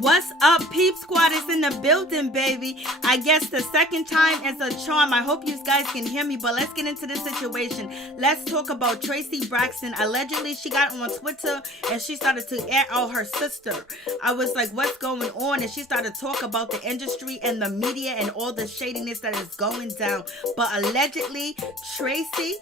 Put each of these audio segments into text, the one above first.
What's up, Peep Squad is in the building, baby. I guess the second time is a charm. I hope you guys can hear me, but let's get into this situation. Let's talk about Traci Braxton. Allegedly, she got on Twitter and she started to air out her sister. I was like, what's going on? And she started to talk about the industry and the media and all the shadiness that is going down. But allegedly, Tracy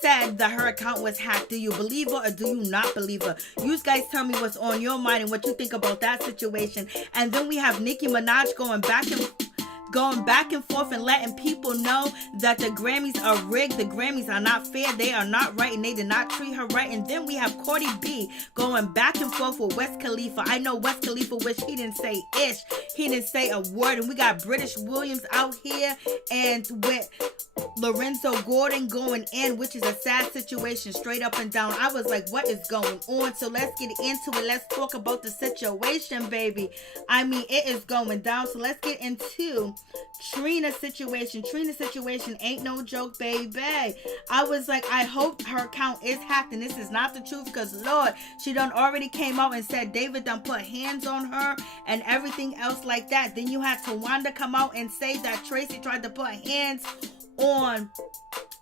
said that her account was hacked. Do you believe her or do you not believe her? You guys tell me what's on your mind and what you think about that situation. And then we have Nicki Minaj going back and forth and letting people know that the Grammys are rigged. The Grammys are not fair. They are not right and they did not treat her right. And then we have Cardi B going back and forth with Wiz Khalifa. I know Wiz Khalifa wish he didn't say ish. He didn't say a word. And we got British Williams out here and with Lorenzo Gordon going in, which is a sad situation straight up and down. I was like, what is going on? So let's get into it. Let's talk about the situation, baby. I mean, it is going down. So let's get into Trina's situation. Trina's situation ain't no joke, baby. I was like, I hope her account is hacked and this is not the truth, because Lord, she done already came out and said David done put hands on her and everything else like that. Then you had Towanda come out and say that Tracy tried to put hands on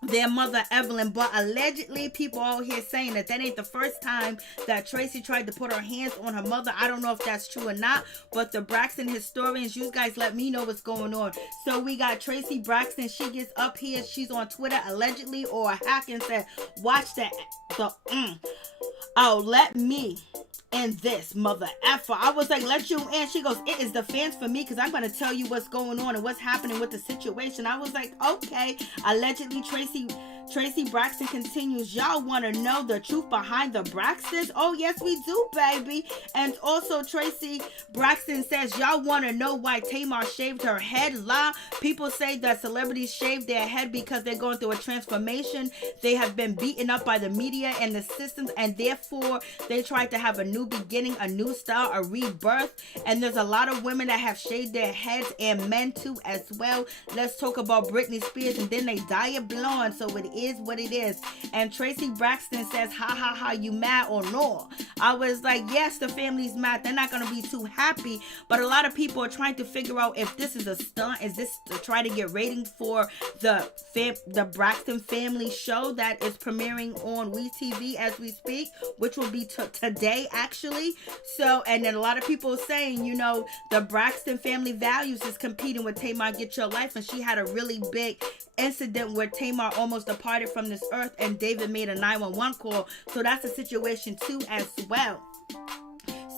their mother Evelyn, but allegedly people out here saying that ain't the first time that Tracy tried to put her hands on her mother. I don't know if that's true or not, but the Braxton historians, you guys let me know what's going on. So we got Traci Braxton. She gets up here, she's on Twitter allegedly or a hack and said, watch that oh, let me in this mother effer. I was like, let you in. She goes, it is the fans for me because I'm going to tell you what's going on and what's happening with the situation. I was like, okay. Allegedly, Traci Braxton continues, y'all want to know the truth behind the Braxtons? Oh, yes, we do, baby. And also, Traci Braxton says, y'all want to know why Tamar shaved her head? La. People say that celebrities shave their head because they're going through a transformation. They have been beaten up by the media and the systems, and therefore, they tried to have a new beginning, a new style, a rebirth. And there's a lot of women that have shaved their heads, and men too as well. Let's talk about Britney Spears, and then they dye it blonde, so it is what it is. And Traci Braxton says, ha ha ha, you mad or no? I was like, yes, the family's mad. They're not going to be too happy, but a lot of people are trying to figure out if this is a stunt. Is this to try to get ratings for the Braxton family show that is premiering on WeTV as we speak, which will be today actually. So, and then a lot of people saying, you know, the Braxton family values is competing with Tamar Get Your Life, and she had a really big incident where Tamar almost departed from this earth and David made a 911 call. So that's a situation too as well.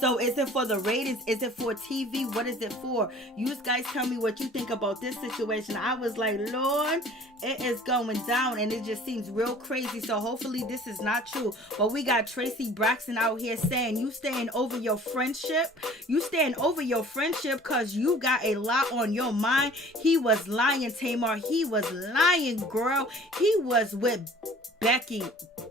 So is it for the ratings? Is it for TV? What is it for? You guys tell me what you think about this situation. I was like, Lord, it is going down and it just seems real crazy. So hopefully this is not true. But we got Traci Braxton out here saying you staying over your friendship. You staying over your friendship because you got a lot on your mind. He was lying, Tamar. He was lying, girl. He was with Becky,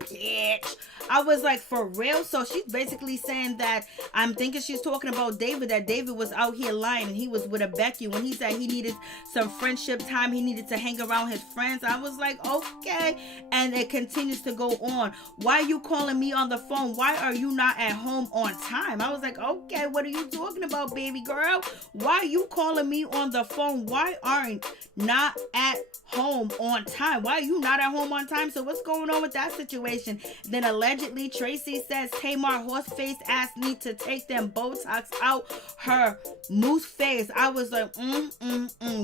bitch. I was like, for real? So she's basically saying that, I'm thinking she's talking about David, that David was out here lying and he was with a Becky when he said he needed some friendship time. He needed to hang around his friends. I was like, okay. And it continues to go on. Why are you calling me on the phone? Why are you not at home on time? I was like, okay, what are you talking about, baby girl? Why are you calling me on the phone? Why aren't not at home on time? Why are you not at home on time? So what's going on with that situation? Then allegedly Tracy says Tamar horse-face ass need to take them Botox out her moose face. I was like,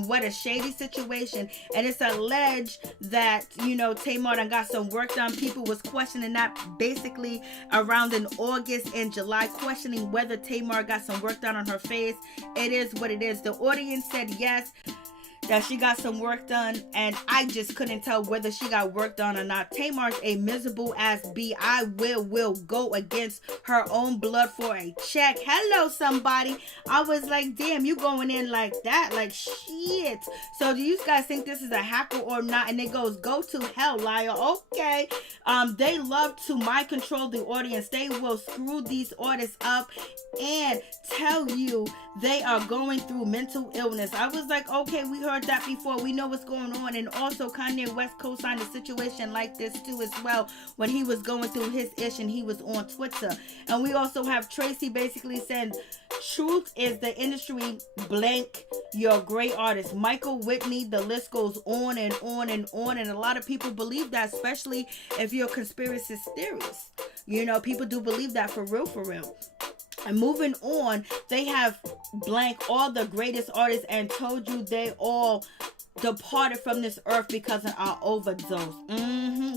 what a shady situation. And it's alleged that, you know, Tamar done got some work done. People was questioning that basically around in August and July, questioning whether Tamar got some work done on her face. It is what it is. The audience said yes. that she got some work done, and I just couldn't tell whether she got work done or not. Tamar's a miserable ass B. I will go against her own blood for a check. Hello, somebody. I was like, damn, you going in like that? Like, shit. So do you guys think this is a hacker or not? And it goes, go to hell, liar. Okay. They love to mind control the audience. They will screw these artists up and tell you they are going through mental illness. I was like, okay, we heard that before. We know what's going on. And also Kanye West co-signed a situation like this too as well when he was going through his ish and he was on Twitter. And we also have Tracy basically saying, truth is the industry blank your great artist. Michael, Whitney, the list goes on and on and on. And a lot of people believe that, especially if you're a conspiracy theorist. You know, people do believe that for real, for real. And moving on, they have blank all the greatest artists and told you they all departed from this earth because of our overdose.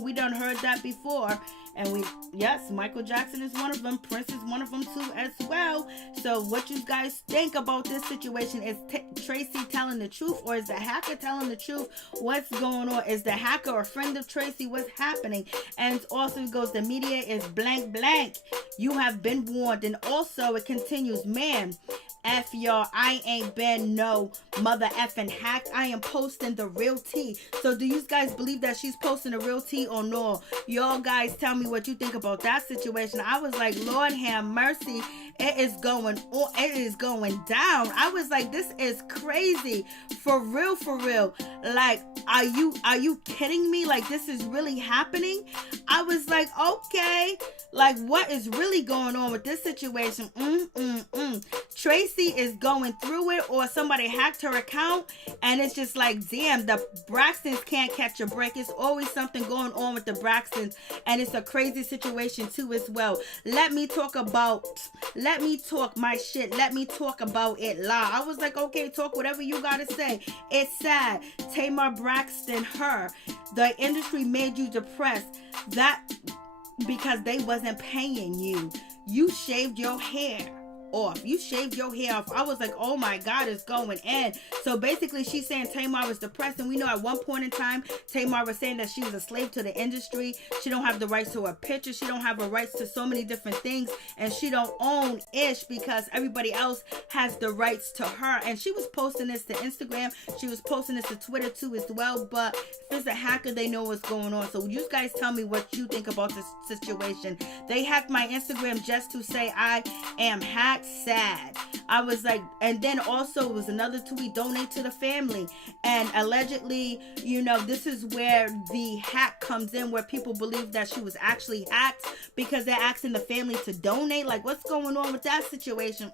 We done heard that before. And yes, Michael Jackson is one of them. Prince is one of them too as well. So what you guys think about this situation? Is Tracy telling the truth, or is the hacker telling the truth? What's going on? Is the hacker a friend of Tracy? What's happening? And also it goes, the media is blank. You have been warned. And also it continues, man, F y'all, I ain't been no mother effing hacked. I am posting the real tea. So do you guys believe that she's posting the real tea or no? Y'all guys tell me what you think about that situation. I was like, Lord have mercy. It is going on. It is going down. I was like, this is crazy. For real, for real. Like, are you kidding me? Like, this is really happening? I was like, okay. Like, what is really going on with this situation? Tracy is going through it, or somebody hacked her account, and it's just like, damn, the Braxtons can't catch a break. It's always something going on with the Braxtons, and it's a crazy situation too as well. Let me talk my shit. Let me talk about it live. I was like, okay, talk whatever you gotta say. It's sad. Tamar Braxton, the industry made you depressed. That because they wasn't paying you. You shaved your hair off. You shaved your hair off. I was like, oh my God, it's going in. So basically she's saying Tamar was depressed, and we know at one point in time Tamar was saying that she was a slave to the industry. She don't have the rights to her picture. She don't have the rights to so many different things, and she don't own ish because everybody else has the rights to her. And she was posting this to Instagram. She was posting this to Twitter too as well. But if it's a hacker, they know what's going on. So you guys tell me what you think about this situation. They hacked my Instagram just to say I am hacked. Sad. I was like, and then also it was another tweet, donate to the family. And allegedly, you know, this is where the hack comes in, where people believe that she was actually hacked because they're asking the family to donate. Like, what's going on with that situation?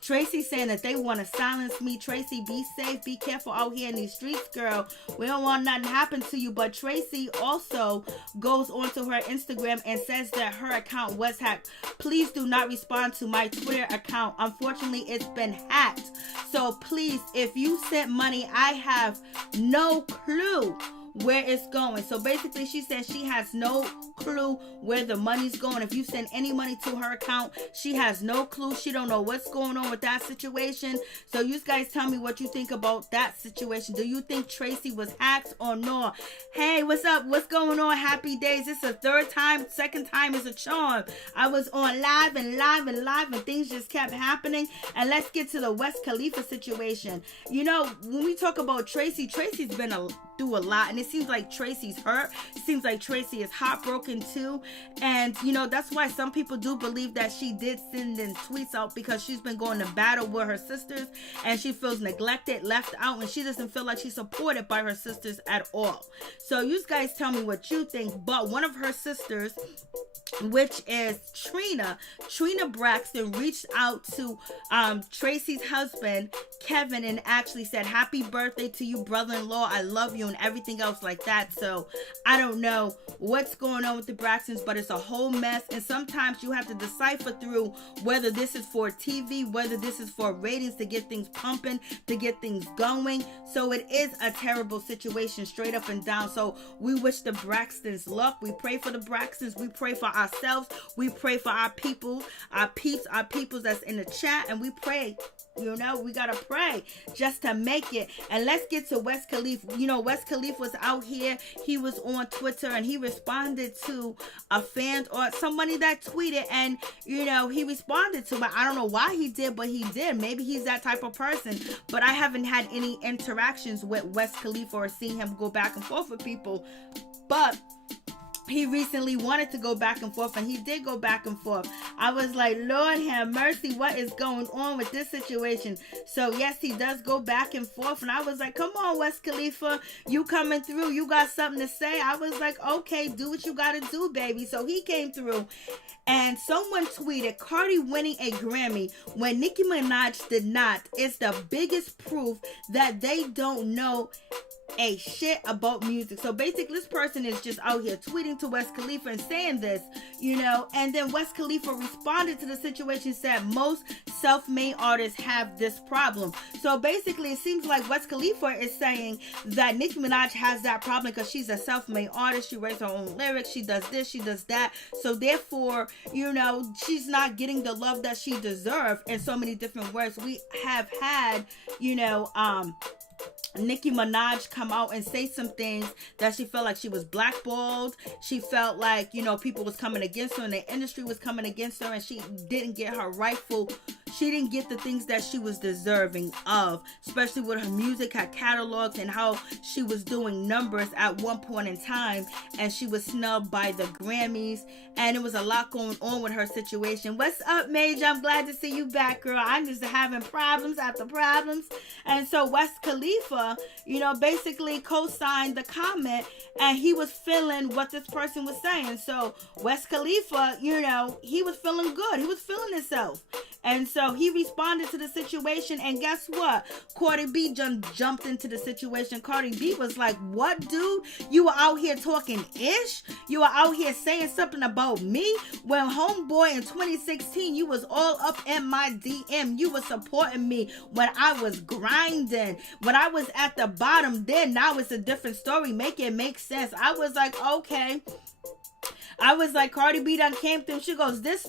Tracy saying that they want to silence me. Tracy, be safe, be careful out here in these streets, girl. We don't want nothing to happen to you. But Tracy also goes onto her Instagram and says that her account was hacked. Please do not respond to my Twitter account. Unfortunately, it's been hacked. So please, if you sent money, I have no clue where it's going. So basically she says she has no clue where the money's going. If you send any money to her account, she has no clue. She don't know what's going on with that situation. So you guys tell me what you think about that situation. Do you think Tracy was hacked or no? Hey, what's up? What's going on? Happy days. This is the third time. Second time is a charm. I was on live and things just kept happening. And let's get to the Wiz Khalifa situation. You know, when we talk about Tracy's been through a lot, and it seems like Tracy's hurt. It seems like Tracy is heartbroken too. And you know, that's why some people do believe that she did send in tweets out, because she's been going to battle with her sisters and she feels neglected, left out, and she doesn't feel like she's supported by her sisters at all. So you guys tell me what you think. But one of her sisters, which is Trina Braxton, reached out to Tracy's husband Kevin and actually said, happy birthday to you, brother-in-law, I love you, and everything else like that. So I don't know what's going on with the Braxtons, but it's a whole mess. And sometimes you have to decipher through whether this is for TV, whether this is for ratings, to get things pumping, to get things going. So it is a terrible situation, straight up and down. So we wish the Braxtons luck. We pray for the Braxtons. We pray for ourselves. We pray for our people, our peeps, our peoples that's in the chat, and we pray You know, we gotta pray just to make it. And let's get to Wiz Khalifa. You know, Wiz Khalifa was out here. He was on Twitter and he responded to a fan or somebody that tweeted, and you know, he responded to it. I don't know why he did, but he did. Maybe he's that type of person. But I haven't had any interactions with Wiz Khalifa or seen him go back and forth with people. But he recently wanted to go back and forth, and he did go back and forth. I was like, Lord have mercy, what is going on with this situation? So yes, he does go back and forth, and I was like, come on, Wiz Khalifa, you coming through, you got something to say? I was like, okay, do what you gotta do, baby. So he came through, and someone tweeted, Cardi winning a Grammy when Nicki Minaj did not is the biggest proof that they don't know a shit about music. So basically, this person is just out here tweeting to Wiz Khalifa and saying this, you know, and then Wiz Khalifa responded to the situation, said most self-made artists have this problem. So basically, it seems like Wiz Khalifa is saying that Nicki Minaj has that problem because she's a self-made artist. She writes her own lyrics. She does this, she does that. So therefore, you know, she's not getting the love that she deserves in so many different words. We have had, you know, Nicki Minaj come out and say some things that she felt like she was blackballed. She felt like, you know, people was coming against her and the industry was coming against her, and she didn't get her she didn't get the things that she was deserving of, especially with her music, her catalogs, and how she was doing numbers at one point in time, and she was snubbed by the Grammys, and it was a lot going on with her situation. What's up, Major? I'm glad to see you back, girl. I'm just having problems after problems. And so Wiz Khalifa, you know, basically co-signed the comment, and he was feeling what this person was saying. So Wiz Khalifa, you know, he was feeling good. He was feeling himself. And so he responded to the situation, and guess what? Cardi B jumped into the situation. Cardi B was like, what, dude? You were out here talking ish? You were out here saying something about me? When homeboy in 2016, you was all up in my DM. You were supporting me when I was grinding. When I was at the bottom, then now it's a different story. Make it make sense. I was like, okay. I was like, Cardi B done came through. She goes, this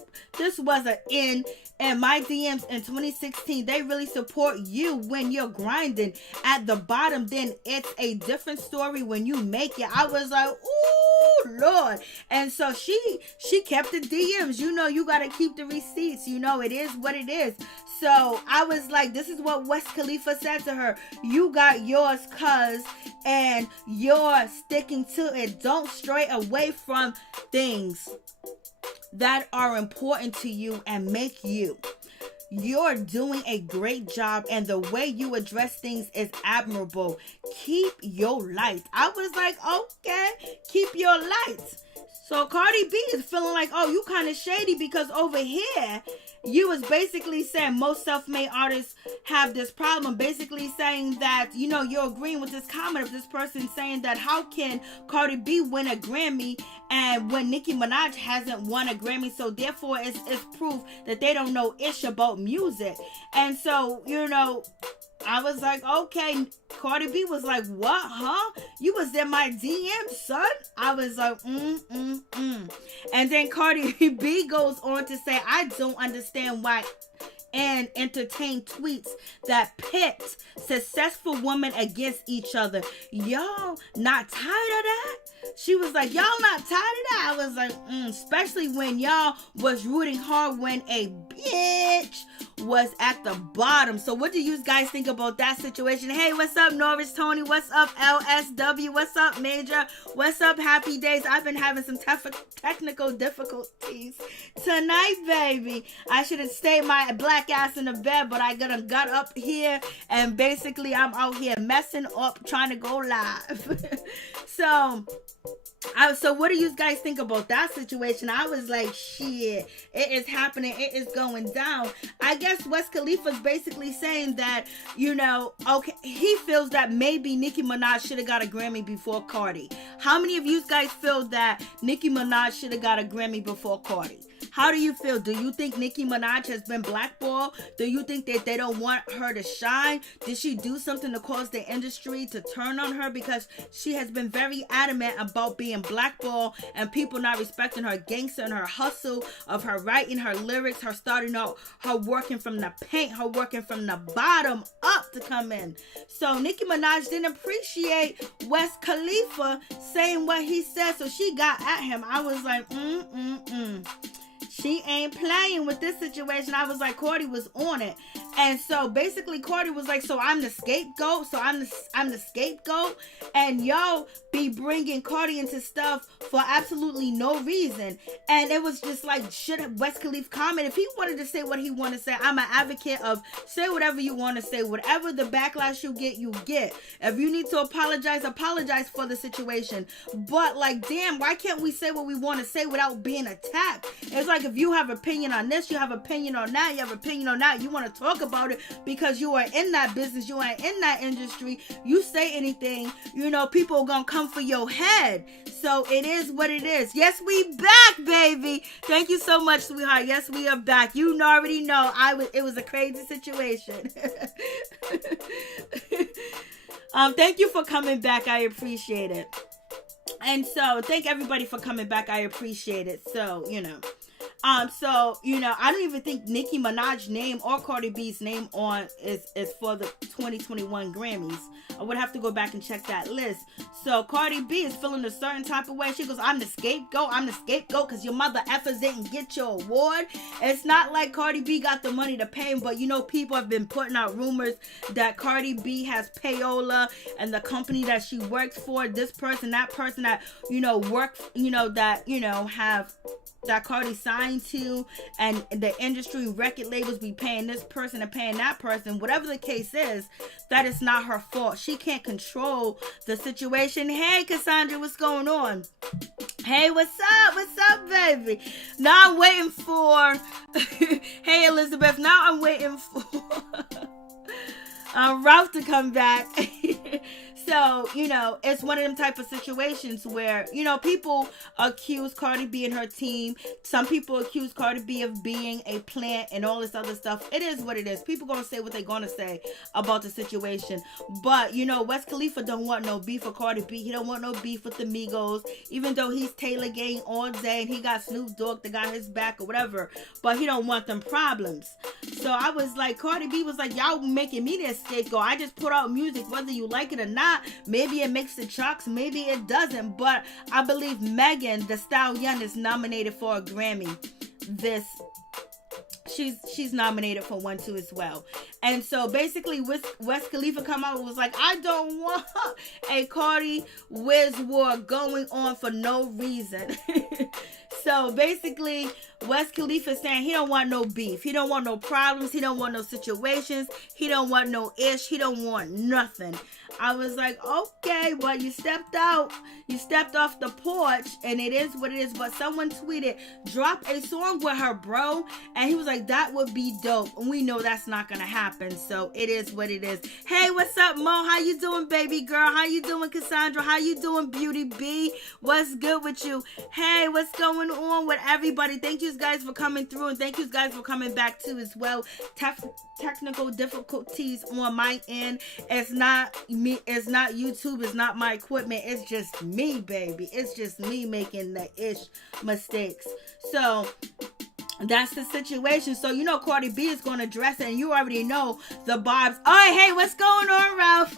was an in and my DMs in 2016. They really support you when you're grinding at the bottom. Then it's a different story when you make it. I was like, ooh, Lord. And so she kept the DMs. You know, you got to keep the receipts. You know, it is what it is. So I was like, this is what Wiz Khalifa said to her. You got yours, cuz, and you're sticking to it. Don't stray away from things that are important to you and make you. You're doing a great job, and the way you address things is admirable. Keep your lights. I was like, okay, keep your lights. So Cardi B is feeling like, oh, you kind of shady, because over here you was basically saying most self-made artists have this problem. Basically saying that, you know, you're agreeing with this comment of this person saying that how can Cardi B win a Grammy and when Nicki Minaj hasn't won a Grammy? So therefore it's proof that they don't know ish about music. And so, you know, I was like, okay. Cardi B was like, what, huh? You was in my DM, son? I was like, And then Cardi B goes on to say, I don't understand why and entertain tweets that pit successful women against each other. Y'all not tired of that? She was like, y'all not tired of that? I was like, especially when y'all was rooting hard when a bitch was at the bottom. So what do you guys think about that situation? Hey, what's up, Norris Tony? What's up, LSW? What's up, Major? What's up, Happy Days? I've been having some technical difficulties tonight, baby. I should have stayed my black ass in the bed, but I got up here, and basically I'm out here messing up trying to go live. So what do you guys think about that situation? I was like, shit, it is happening. It is going down. I guess Wiz Khalifa's basically saying that, you know, okay, he feels that maybe Nicki Minaj should have got a Grammy before Cardi. How many of you guys feel that Nicki Minaj should have got a Grammy before Cardi? How do you feel? Do you think Nicki Minaj has been blackballed? Do you think that they don't want her to shine? Did she do something to cause the industry to turn on her? Because she has been very adamant about being blackballed and people not respecting her gangster and her hustle of her writing, her lyrics, her starting out, her working from the paint, her working from the bottom up to come in. So Nicki Minaj didn't appreciate Wiz Khalifa saying what he said, so she got at him. I was like, she ain't playing with this situation. I was like, Cardi was on it. And so basically Cardi was like, so I'm the scapegoat. So I'm the scapegoat. And y'all be bringing Cardi into stuff for absolutely no reason. And it was just like, should Wiz Khalifa comment? If he wanted to say what he wanted to say, I'm an advocate of say whatever you want to say. Whatever the backlash you get, you get. If you need to apologize, apologize for the situation. But like, damn, why can't we say what we want to say without being attacked? It's like, if you have opinion on this, you have opinion on that, you have opinion on that, you want to talk about it because you are in that business, you are in that industry, you say anything, you know, people are gonna come for your head. So it is what it is. Yes, we back, baby. Thank you so much, sweetheart. Yes, we are back. You already know it was a crazy situation. Thank you for coming back. I appreciate it. And so thank everybody for coming back. I appreciate it. So, you know, I don't even think Nicki Minaj's name or Cardi B's name on is for the 2021 Grammys. I would have to go back and check that list. So Cardi B is feeling a certain type of way. She goes, I'm the scapegoat because your mother effers didn't get your award. It's not like Cardi B got the money to pay him, but you know, people have been putting out rumors that Cardi B has payola and the company that she works for, this person, that you know, work, you know, that, you know, have that Cardi signed to, and the industry record labels be paying this person and paying that person. Whatever the case is, that is not her fault. She can't control the situation. Hey, Cassandra, what's going on? Hey, what's up? What's up, baby? Now I'm waiting for... Hey, Elizabeth. Now I'm waiting for... Ralph to come back. So, you know, it's one of them type of situations where, you know, people accuse Cardi B and her team. Some people accuse Cardi B of being a plant and all this other stuff. It is what it is. People gonna say what they gonna say about the situation. But, you know, Wiz Khalifa don't want no beef with Cardi B. He don't want no beef with the Migos. Even though he's Taylor Gang all day and he got Snoop Dogg that got his back or whatever. But he don't want them problems. So I was like, Cardi B was like, y'all making me their scapegoat. I just put out music whether you like it or not. Maybe it makes the charts, maybe it doesn't, but I believe Megan Thee Stallion is nominated for a Grammy. She's nominated for one too as well. And so basically Wiz Khalifa come out and was like, I don't want a Cardi Wiz war going on for no reason. So basically Wiz Khalifa saying he don't want no beef, he don't want no problems, he don't want no situations, he don't want no ish, he don't want nothing. I was like, okay, well, you stepped off the porch, and it is what it is. But someone tweeted, drop a song with her, bro. And he was like, that would be dope. And we know that's not gonna happen. So it is what it is. Hey, what's up, Mo? How you doing, baby girl? How you doing, Cassandra? How you doing, Beauty B? What's good with you? Hey, what's going on with everybody? Thank you guys for coming through, and thank you guys for coming back too as well. Technical difficulties on my end. It's not me, it's not YouTube, it's not my equipment, it's just me, baby. It's just me making the ish mistakes. So that's the situation. So you know Cardi B is going to address it, and you already know the bobs. Oh, hey, what's going on, Ralph?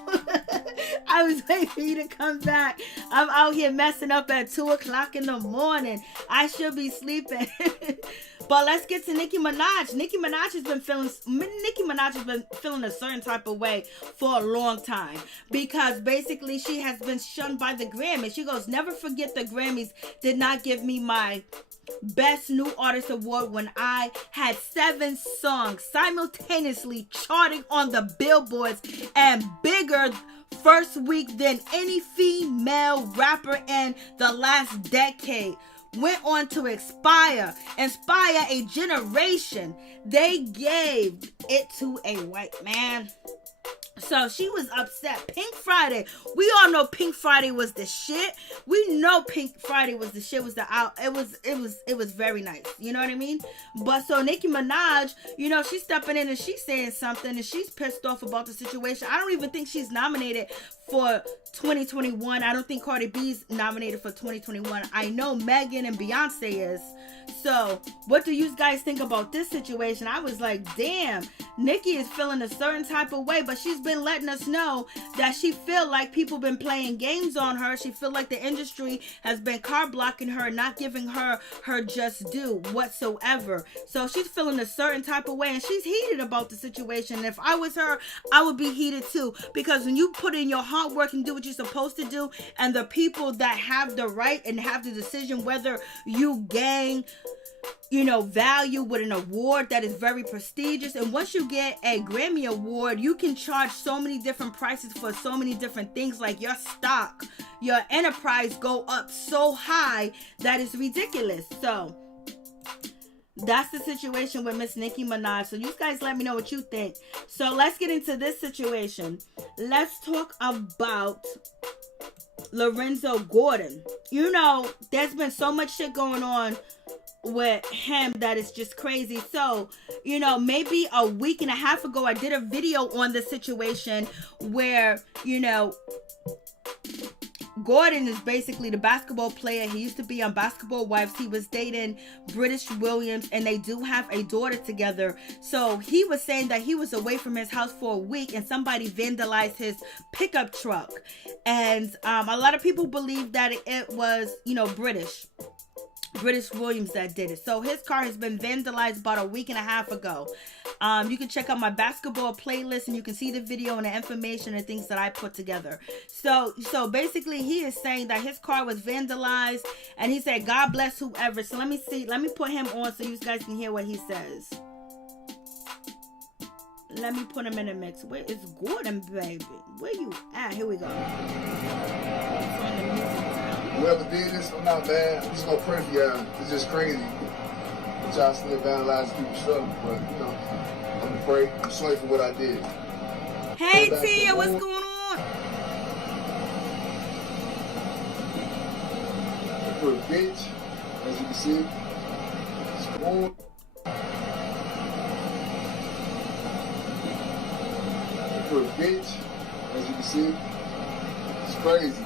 I was waiting for you to come back. I'm out here messing up at 2 o'clock in the morning. I should be sleeping. But let's get to Nicki Minaj. Nicki Minaj has been feeling a certain type of way for a long time, because basically she has been shunned by the Grammys. She goes, never forget the Grammys did not give me my Best New Artist Award when I had 7 songs simultaneously charting on the billboards and bigger first week than any female rapper in the last decade. Went on to inspire a generation. They gave it to a white man. So she was upset. Pink Friday. We all know Pink Friday was the shit. We know Pink Friday was the shit. It was very nice. You know what I mean? But so Nicki Minaj, you know, she's stepping in and she's saying something and she's pissed off about the situation. I don't even think she's nominated for 2021. I don't think Cardi B's nominated for 2021. I know Megan and Beyonce is. So what do you guys think about this situation? I was like, damn, Nicki is feeling a certain type of way, but she's been letting us know that she feel like people been playing games on her. She feel like the industry has been car blocking her, not giving her her just due whatsoever. So she's feeling a certain type of way and she's heated about the situation. If I was her, I would be heated too, because when you put in your hard work and do what you're supposed to do, and the people that have the right and have the decision whether you gain, you know, value with an award that is very prestigious. And once you get a Grammy award, you can charge so many different prices for so many different things, like your stock, your enterprise go up so high that it's ridiculous. So that's the situation with Miss Nicki Minaj. So you guys let me know what you think. So let's get into this situation. Let's talk about Lorenzo Gordon. You know, there's been so much shit going on with him that is just crazy. So, you know, maybe a week and a half ago, I did a video on the situation where, you know, Gordon is basically the basketball player. He used to be on Basketball Wives. He was dating British Williams, and they do have a daughter together. So he was saying that he was away from his house for a week and somebody vandalized his pickup truck. And a lot of people believe that it was, you know, British Williams that did it. So his car has been vandalized about a week and a half ago. You can check out my basketball playlist and you can see the video and the information and things that I put together. So basically he is saying that his car was vandalized and he said, God bless whoever. So let me put him on so you guys can hear what he says. Let me put him in the mix. Where is Gordon, baby? Where you at? Here we go. Whoever did this, I'm not mad. I'm just gonna pray for y'all. It's just crazy. But y'all still vandalize people's struggle. But, you know, I'm gonna pray. I'm sorry for what I did. Hey, Tia, what's going on? For a bitch, as you can see, it's born. For a bitch, as you can see, it's crazy.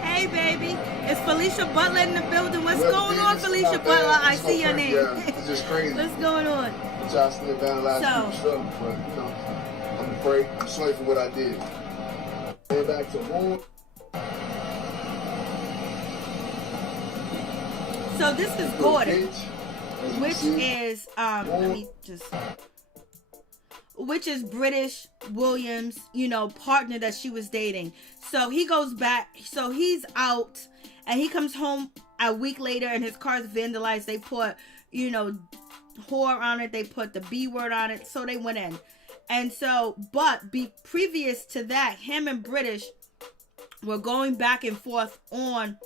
Hey, baby. It's Felicia Butler in the building. What's going on, Felicia Butler? I see your name. It's just crazy. What's going on? Y'all still vandalize people's struggle, but, you know, I'm gonna pray. I'm sorry for what I did. Going back to home. So this is Gordon, which is British Williams, you know, partner that she was dating. So he goes back, so he's out and he comes home a week later and his car is vandalized. They put, you know, whore on it. They put the B word on it. So they went in. And so, previous to that, him and British were going back and forth on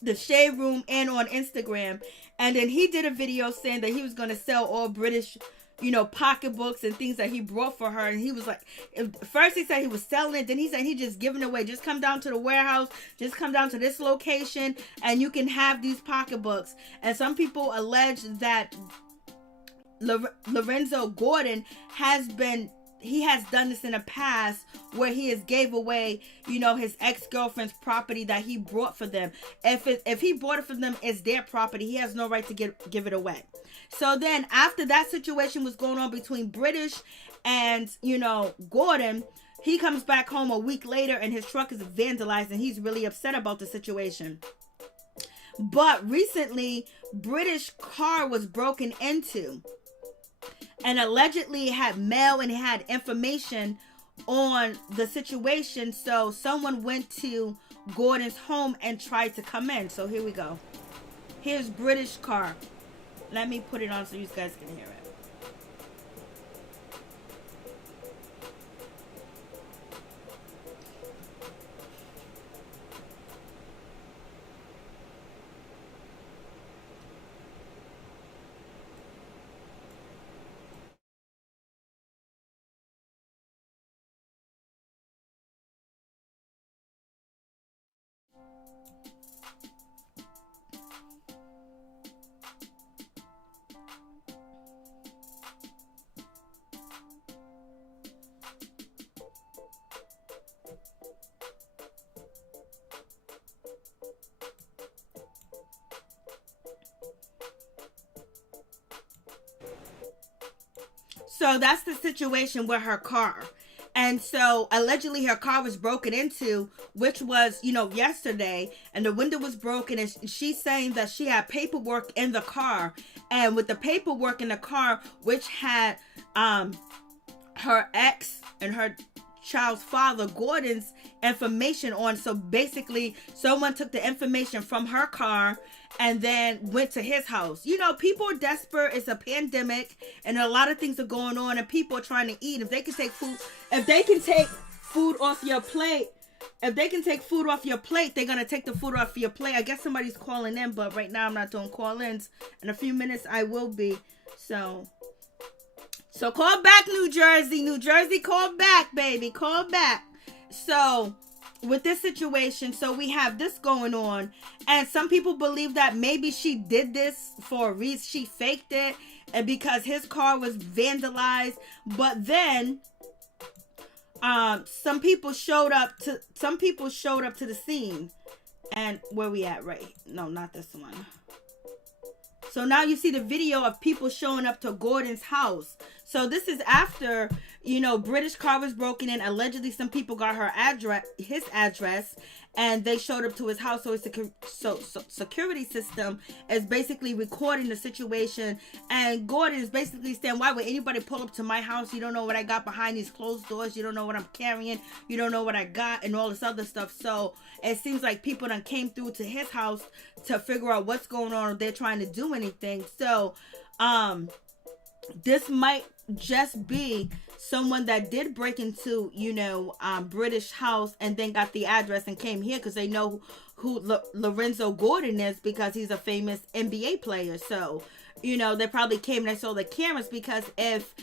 the Shade Room and on Instagram. And then he did a video saying that he was going to sell all British, you know, pocketbooks and things that he brought for her. And he was like, first he said he was selling it. Then he said he just giving it away. Just come down to the warehouse. Just come down to this location and you can have these pocketbooks. And some people allege that Lorenzo Gordon has done this in the past where he has gave away, you know, his ex-girlfriend's property that he brought for them. If he bought it for them, it's their property. He has no right to give it away. So then after that situation was going on between British and, you know, Gordon, he comes back home a week later and his truck is vandalized and he's really upset about the situation. But recently, British car was broken into. And allegedly it had mail and it had information on the situation. So someone went to Gordon's home and tried to come in. So here we go. Here's British car. Let me put it on so you guys can hear it. So that's the situation with her car. And so allegedly her car was broken into, which was, yesterday, and the window was broken, and she's saying that she had paperwork in the car, and with the paperwork in the car, which had her ex and her child's father, Gordon's, information on. So basically someone took the information from her car and then went to his house. People are desperate. It's a pandemic and a lot of things are going on and people are trying to eat. If they can take food off your plate, they're gonna take the food off your plate. I guess somebody's calling in, but right now I'm not doing call-ins. In a few minutes I will be. So call back, New Jersey. New Jersey, call back, baby. Call back. So with this situation, so we have this going on. And some people believe that maybe she did this for a reason. She faked it and because his car was vandalized. But then some people showed up to the scene. And where we at, right? No, not this one. So now you see the video of people showing up to Gordon's house. So this is after, British car was broken in. Allegedly, some people got his address, and they showed up to his house. So his security system is basically recording the situation. And Gordon is basically saying, why would anybody pull up to my house? You don't know what I got behind these closed doors. You don't know what I'm carrying. You don't know what I got and all this other stuff. So it seems like people done came through to his house to figure out what's going on. If they're trying to do anything. So, this might just be someone that did break into, British house and then got the address and came here because they know who Lorenzo Gordon is because he's a famous NBA player. So, they probably came and they saw the cameras because if,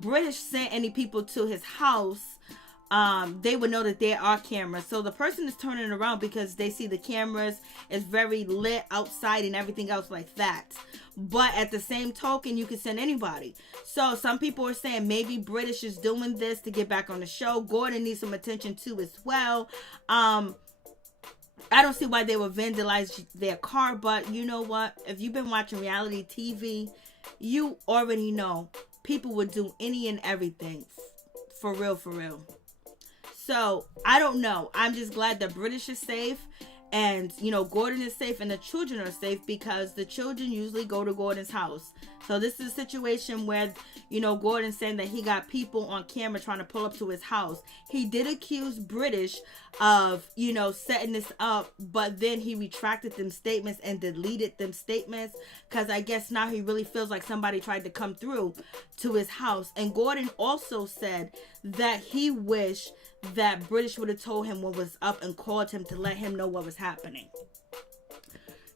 British sent any people to his house, they would know that there are cameras. So the person is turning around because they see the cameras is very lit outside and everything else like that. But at the same token, you can send anybody. So some people are saying maybe British is doing this to get back on the show. Gordon needs some attention too as well. I don't see why they would vandalize their car, but you know what? If you've been watching reality TV, you already know people would do any and everything. For real, for real. So, I don't know. I'm just glad that British is safe and, Gordon is safe and the children are safe because the children usually go to Gordon's house. So, this is a situation where, Gordon's saying that he got people on camera trying to pull up to his house. He did accuse British of, setting this up, but then he retracted them statements and deleted them statements because I guess now he really feels like somebody tried to come through to his house. And Gordon also said that he wished that British would have told him what was up and called him to let him know what was happening.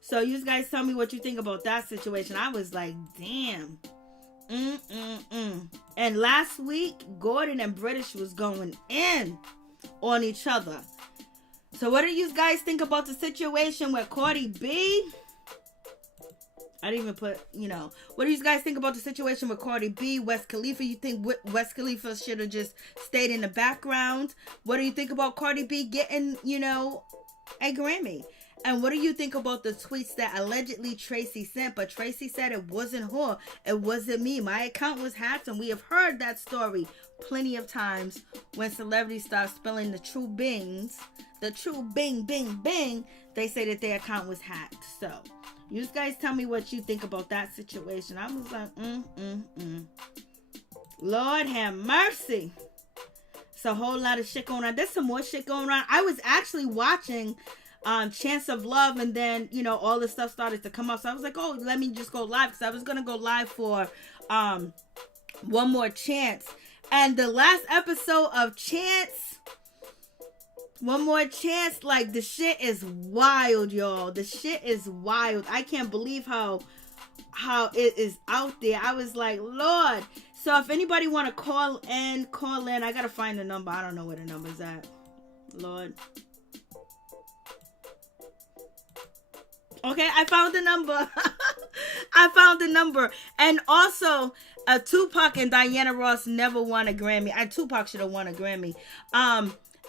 So you guys tell me what you think about that situation. I was like, damn. And last week, Gordon and British was going in on each other. So what do you guys think about the situation with Cardi B? I didn't even put, what do you guys think about the situation with Cardi B, Wiz Khalifa? You think Wiz Khalifa should have just stayed in the background? What do you think about Cardi B getting, a Grammy? And what do you think about the tweets that allegedly Tracy sent? But Tracy said it wasn't her. It wasn't me. My account was hacked, and we have heard that story plenty of times when celebrities start spilling the true bing, bing, bing, they say that their account was hacked. So, you guys tell me what you think about that situation. I was like, Lord have mercy. It's a whole lot of shit going on. There's some more shit going on. I was actually watching Chance of Love, and then, all this stuff started to come up. So I was like, oh, let me just go live, because I was going to go live for One More Chance. And the last episode of One More Chance, like, the shit is wild, y'all. The shit is wild. I can't believe how it is out there. I was like, Lord. So if anybody want to call in. I gotta find the number. I don't know where the number's at. Lord. Okay, I found the number. And also, Tupac and Diana Ross never won a Grammy. Tupac should have won a Grammy.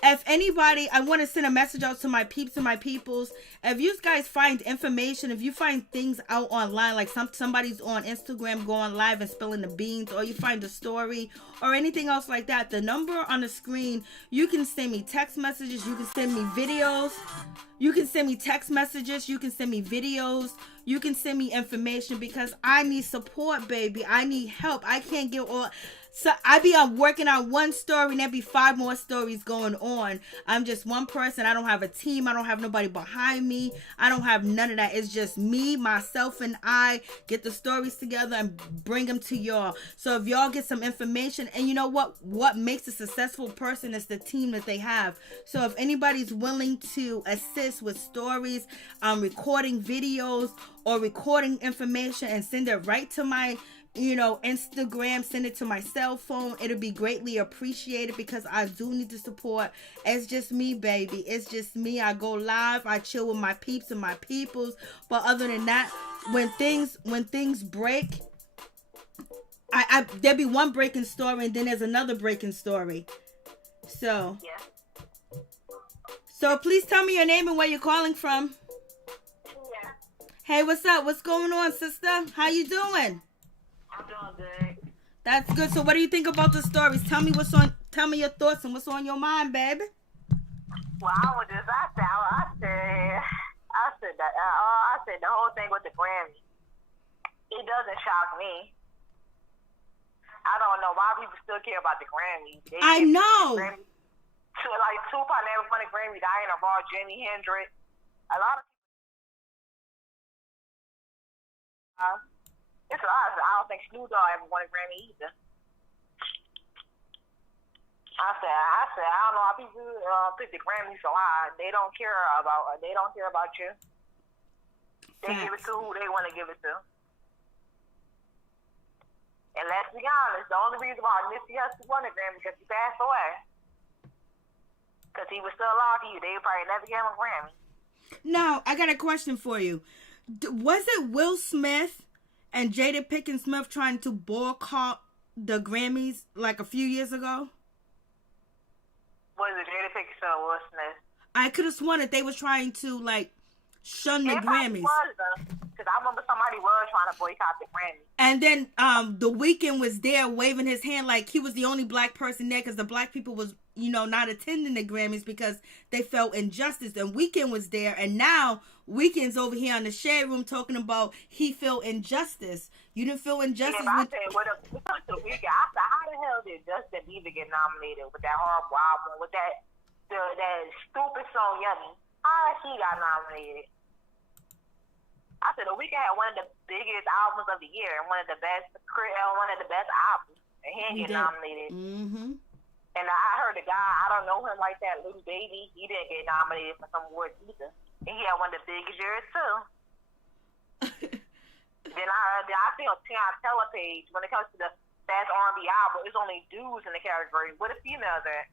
if anybody, I want to send a message out to my peeps and my peoples. If you guys find information, if you find things out online, like somebody's on Instagram going live and spilling the beans, or you find a story or anything else like that, the number on the screen, you can send me text messages, you can send me videos, you can send me text messages, you can send me videos, you can send me information, because I need support, baby. I need help. I can't get all... So I be working on one story and there be 5 more stories going on. I'm just one person. I don't have a team. I don't have nobody behind me. I don't have none of that. It's just me, myself, and I get the stories together and bring them to y'all. So if y'all get some information, and you know what makes a successful person is the team that they have. So if anybody's willing to assist with stories, recording videos or recording information and send it right to my Instagram, send it to my cell phone, it'll be greatly appreciated, because I do need the support. It's just me, baby. It's just me. I go live, I chill with my peeps and my peoples. But other than that, when things break, there'll be one breaking story and then there's another breaking story. So please tell me your name and where you're calling from. Yeah. Hey, what's up? What's going on, sister? How you doing? I'm doing good. That's good. So what do you think about the stories? Tell me your thoughts and what's on your mind, baby. Well, I said the whole thing with the Grammy. It doesn't shock me. I don't know why people still care about the Grammys. I know. Like Tupac never won a Grammy. Diana Ross, Jimi Hendrix. A lot of people. It's a lot. I don't think Snoop Dogg ever won a Grammy either. I said, I don't know why people pick the Grammys so high. They don't care about you. They give it to who they want to give it to. And let's be honest, the only reason why Nipsey Hussle won a Grammy because he passed away. Because he was still alive, they probably never gave him a Grammy. Now, I got a question for you. Was it Will Smith and Jada Pinkett Smith trying to boycott the Grammys like a few years ago? Was it Jada Pinkett Smith or Will Smith? I could have sworn that they was trying to shun the Grammys. Because I remember somebody was trying to boycott the Grammys. And then The Weeknd was there waving his hand like he was the only black person there, because the black people was not attending the Grammys because they felt injustice. And Weeknd was there, and now Weeknd's over here on the Shade Room talking about he felt injustice. You didn't feel injustice. Yeah, but I said, when it comes to Weeknd, I said, how the hell did Justin Bieber get nominated with that horrible album, with that stupid song Yummy? How he got nominated? I said, The Weeknd had one of the biggest albums of the year and one of the best albums, and he didn't get nominated. Mm-hmm. And I heard the guy, I don't know him like that, Little Baby, he didn't get nominated for some awards either. And he had one of the biggest years too. Then I see on Towanda page, when it comes to the best R&B album, it's only dudes in the category. Where the females at?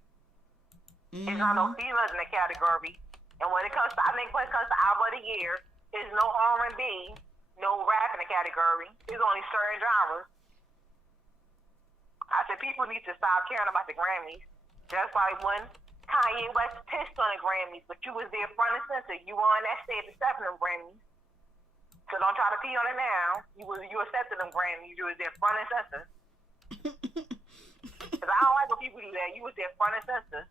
Mm-hmm. There's not no females in the category. And when it comes to album of the year, there's no R&B, no rap in the category. There's only certain genres. I said people need to stop caring about the Grammys. Just like when Kanye West pissed on the Grammys, but you was there front and center. You were on that stage accepting them Grammys. So don't try to pee on it now. You accepted them Grammys. You was there front and center. Because I don't like when people do that. You was there front and center.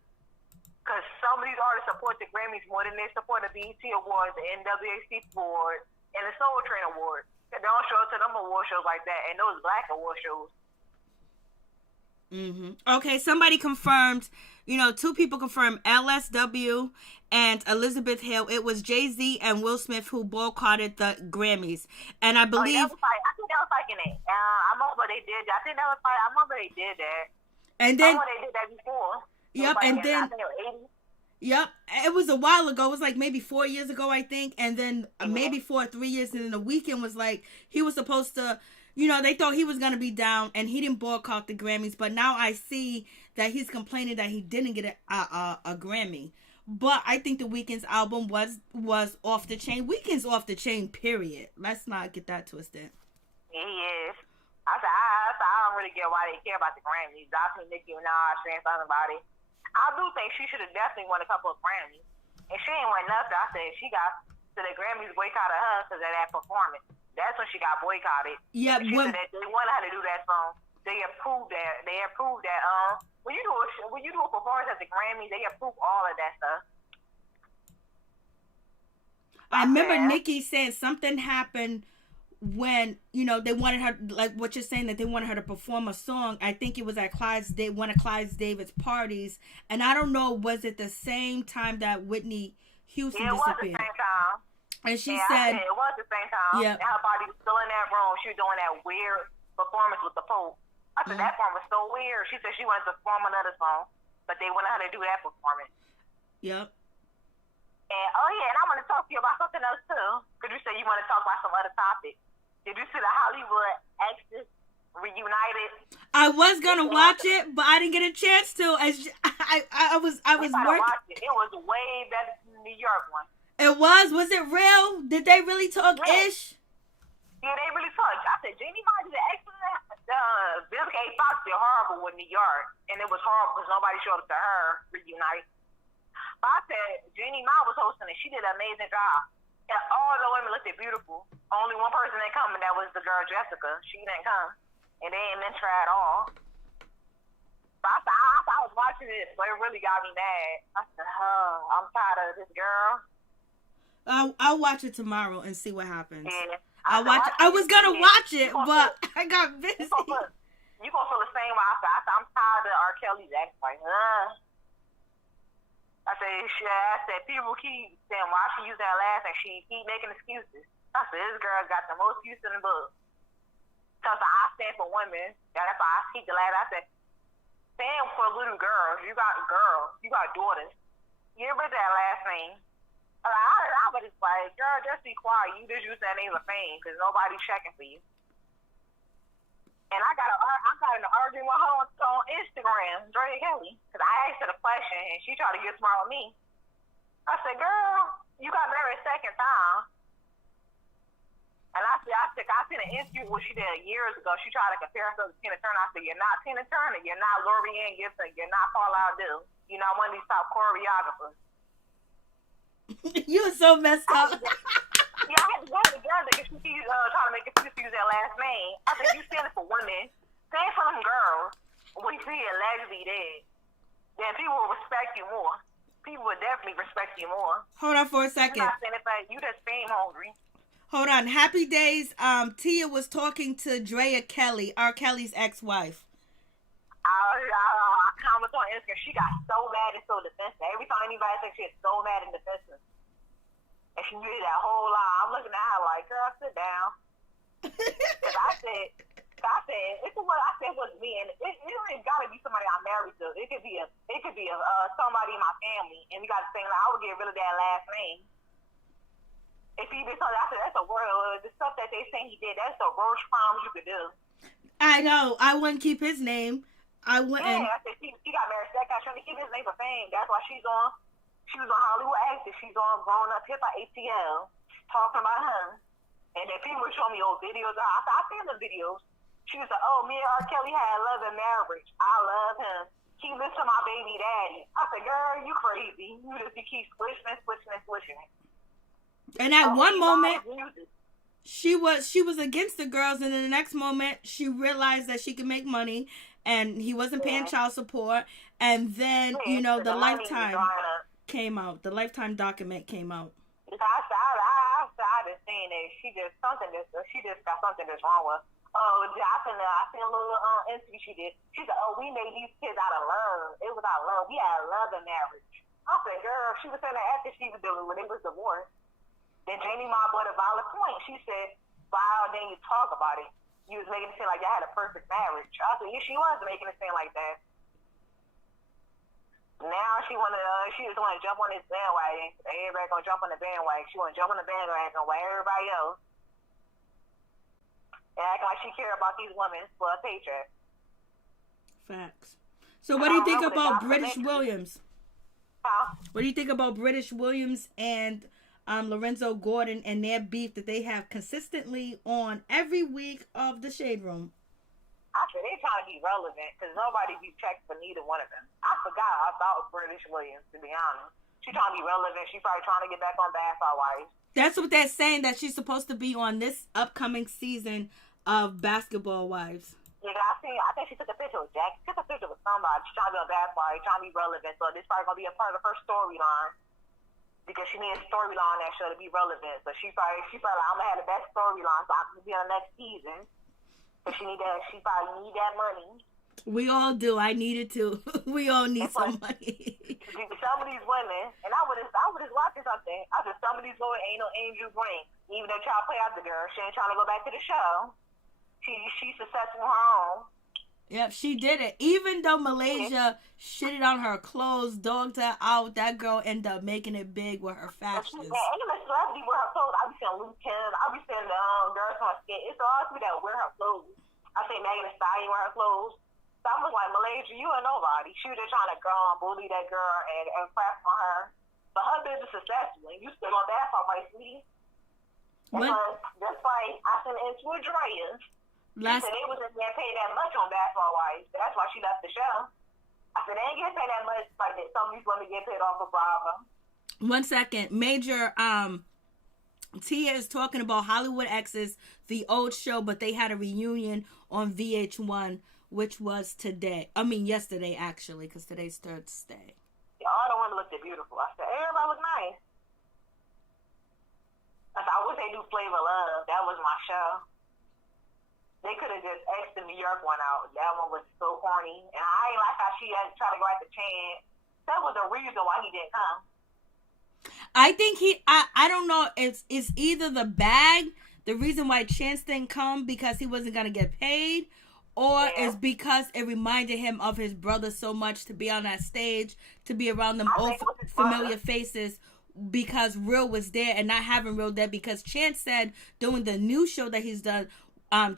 Because some of these artists support the Grammys more than they support the BET Awards, the NAACP Award, and the Soul Train Award. They don't show up to them award shows like that, and those black award shows. Mm-hmm. Okay, somebody confirmed, 2 people confirmed, LSW and Elizabeth Hill. It was Jay-Z and Will Smith who boycotted the Grammys. And I believe... I think that was like in it. I remember they did that. I remember they did that. And then... I remember they did that before. Yep, and then... I think it was 80. Yep, it was a while ago. It was like maybe 4 years ago, I think. And then maybe 3 years. And then The Weeknd was like, he was supposed to... they thought he was going to be down and he didn't boycott the Grammys. But now I see that he's complaining that he didn't get a Grammy. But I think The Weeknd's album was off the chain. Weeknd's off the chain, period. Let's not get that twisted. He is. I don't really get why they care about the Grammys. I think Nicki Minaj saying something about it. I do think she should have definitely won a couple of Grammys. And she ain't won nothing. I said she got to the Grammys boycotted her because of that performance. That's when she got boycotted. Yeah, she said that they wanted her to do that song. They approved that. When you do a performance at the Grammys, they approve all of that stuff. I remember Nicki saying something happened when, they wanted her, like what you're saying, that they wanted her to perform a song. I think it was at one of Clive David's parties. And I don't know, was it the same time that Whitney Houston disappeared? It was the same time. And she said... it was the same time. Yeah. And her body was still in that room. She was doing that weird performance with the Pope. I said, that form was so weird. She said she wanted to perform another song, but they wanted her to do that performance. Yep. And, and I want to talk to you about something else, too. Because you said you want to talk about some other topics. Did you see the Hollywood exes reunited? I was going to watch it, but I didn't get a chance to. I was working. Watch it. It was way better than the New York one. It was? Was it real? Did they really talk ish? Yeah, they really talked. I said, Jeannie Mai did an excellent. Bill K. Fox did horrible with New York. And it was horrible because nobody showed up to her reunite. But I said, Jeannie Mai was hosting it. She did an amazing job. And all the women looked beautiful. Only one person didn't come, and that was the girl Jessica. She didn't come. And they didn't mention her at all. But I was watching it, but it really got me mad. I said, I'm tired of this girl. I'll watch it tomorrow and see what happens. Yeah. I was going to watch it, but I got busy. You gonna feel the same way I said. I'm tired of R. Kelly's ex. Like, I said, people keep saying, why she use that last name? She keep making excuses. I said, this girl got the most excuses in the book. So I stand for women. That's why I keep the last. I said, stand for little girls. You got daughters. Get rid of that last name. I was just like, girl, just be quiet. You just use that name of fame because nobody's checking for you. And I got in an argument with her on Instagram, Drea Kelly, because I asked her the question and she tried to get smart with me. I said, girl, you got married a second time. And I seen an interview what she did years ago. She tried to compare herself to Tina Turner. I said, you're not Tina Turner. You're not Lorianne Gibson. You're not Paula Abdul. You're not one of these top choreographers. You were so messed up. Yeah, I had to go together because she keeps trying to make us use that last name. I said, you stand for women. Stand for them girls. We see allegedly dead. Then people will respect you more. People will definitely respect you more. Hold on for a second. You're not standing for you just fame hungry. Hold on. Happy Days. Tia was talking to Drea Kelly, R. Kelly's ex-wife. I comment on Instagram. She got so mad and so defensive. Every time anybody says she is so mad and defensive. And she did that whole line. I'm looking at her like, girl, sit down. Because I said, it's what I said was me. And it ain't got to be somebody I'm married to. It could be somebody in my family. And we got to say, like, I would get rid of that last name. If he did something, I said, that's the world. The stuff that they say he did, that's the worst crimes you could do. I know. I wouldn't keep his name. I wouldn't. Yeah, I said, she got married to that guy trying to keep his name for fame. That's why she was on Hollywood Exes. She's on Grown Up Hip by ATL, talking about him. And then people were showing me old videos. I said, I seen the videos. She was like, me and R. Kelly had love and marriage. I love him. He lives to my baby daddy. I said, girl, you crazy. You just keep switching. And at one moment, she was against the girls, and in the next moment, she realized that she could make money, and he wasn't paying child support. And then, the Lifetime came out. The Lifetime document came out. I just seen that she just got something that's wrong with. I seen a little interview she did. She said, we made these kids out of love. It was out of love. We had love and marriage. I said, girl, she was saying that after she was dealing when it was divorced. Then Jeannie Mai brought a valid point. She said, wow, then you talk about it. You was making it seem like y'all had a perfect marriage. I said, yeah, she was making it seem like that. Now she just want to jump on this bandwagon. Everybody gonna jump on the bandwagon. She want to jump on the bandwagon while everybody else. And acting like she care about these women for a paycheck. Facts. So what do you think about British Williams? What do you think about British Williams and Lorenzo Gordon and their beef that they have consistently on every week of the Shade Room? I said they they trying to be relevant because nobody be checked for neither one of them. I forgot about British Williams, to be honest. She trying to be relevant. She probably trying to get back on Bad Wives. That's what they're saying, that she's supposed to be on this upcoming season of Basketball Wives. Yeah, I think she took a picture with Jack. She took a picture with somebody. She's trying to be on Bad Wives, trying to be relevant. So this probably going to be a part of her storyline. Because she needs a storyline on that show to be relevant. So she probably like, I'm going to have the best storyline so I can be on the next season. But she probably need that money. We all do. I need it too. We all need some money. Some of these women, and I was just watching something. I said, some of these women ain't no Angel Green. Even though y'all play out the girl, she ain't trying to go back to the show. She's successful on her own. Yep, she did it. Even though Malaysia shitted on her clothes, dogged her out, that girl ended up making it big with her fashions. Ain't a celebrity wear her clothes. I be seeing Luke Kim. I be seeing the girls on skate. It's all people that wear her clothes. I think Megan Thee Stallion wear her clothes. So I was like, Malaysia, you ain't nobody. She was just trying to go and bully that girl and crap on her. But her business is successful. And you still on that part, right, sweetie? Because just like I sent it into a Drea. She said they wasn't getting paid that much on Basketball Wives. That's why she left the show. I said they ain't getting paid that much like that. Some of these women get paid off of Bravo. 1 second. Major Tia is talking about Hollywood Exes, the old show, but they had a reunion on VH1, which was yesterday actually, because today's Thursday. Yeah, all the women looked beautiful. I said, everybody look nice. I said, I wish they do Flavor Love. That was my show. They could have just X'd the New York one out. That one was so corny. And I ain't like how she had to try to go at the Chance. That was the reason why he didn't come. I think I don't know. It's either the bag, the reason why Chance didn't come because he wasn't going to get paid, or it's because it reminded him of his brother so much to be on that stage, to be around them old familiar faces, because Real was there and not having Real there, because Chance said doing the new show that he's done,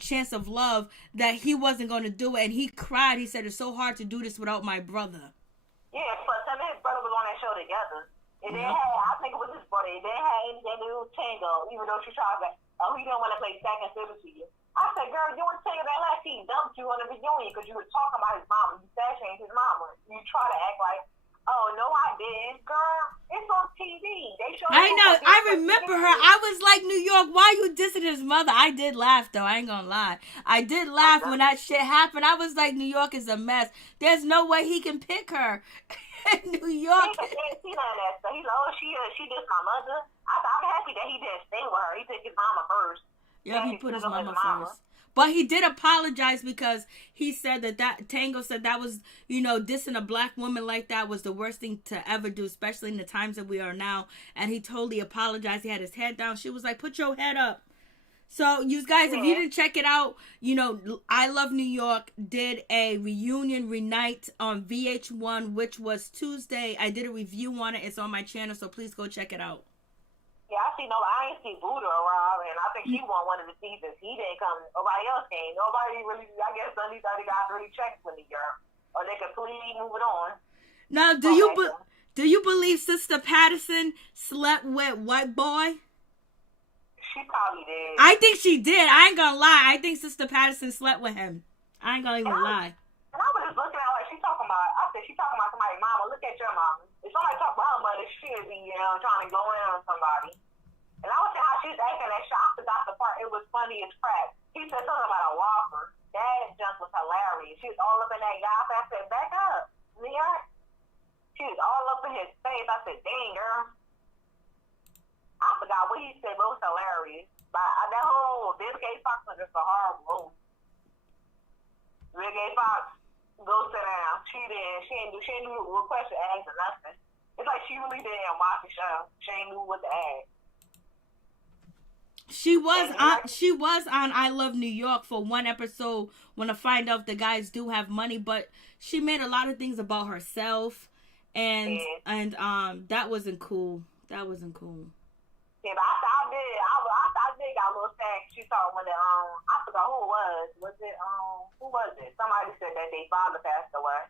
Chance of Love, that he wasn't going to do it, and he cried. He said, it's so hard to do this without my brother. Yeah, but some of his brother was on that show together. And they had, I think it was his brother, they had anything to do with Tango, even though she tried to, he didn't want to play second fiddle to you. I said, girl, you want to tell you that last he dumped you on the reunion because you were talking about his mama. You said his mama. You try to act like, oh, no, I didn't. Girl, it's on TV. They showed I know. I remember her. I was like, New York, why you dissing his mother? I did laugh, though. I ain't gonna lie. I did laugh when that shit happened. I was like, New York is a mess. There's no way he can pick her. New York. He none of that stuff. He's like, oh, she dissed my mother. I'm happy that he didn't stay with her. He took his mama first. Yeah, he put his mama first. But he did apologize because he said that Tango said that was, dissing a black woman like that was the worst thing to ever do, especially in the times that we are now. And he totally apologized. He had his head down. She was like, put your head up. So, you guys, if you didn't check it out, I Love New York did a reunion reunite on VH1, which was Tuesday. I did a review on it. It's on my channel, so please go check it out. Yeah, I ain't see Buddha around, and I think he won one of the seasons. He didn't come. Nobody else came. Nobody really, I guess none of these other guys really checked for New York, or they completely move it on. Now, do you believe Sister Patterson slept with White Boy? She probably did. I think she did. I ain't gonna lie. I think Sister Patterson slept with him. I ain't gonna even lie. And I was just looking at her like she talking about somebody's mama. Look at your mama. If somebody talk about her mother, she would be, trying to go in on somebody. And I was saying how she was acting that shot. I forgot the part. It was funny as crap. He said something about a walker. That junk was hilarious. She was all up in that guy. I said, back up, Leon. She was all up in his face. I said, dang, girl. I forgot what he said, but it was hilarious. But that whole Bill Gates Fox was just a horrible move. Bill Gates Fox, go sit down. She didn't do request to ask or nothing. It's like she really didn't watch the show. She ain't knew what to ask. She was on I Love New York for one episode when I find out the guys do have money, but she made a lot of things about herself, and that wasn't cool. That wasn't cool. Yeah, but I did got a little sad. She saw when I forgot who it was. Who was it? Somebody said that their father passed away.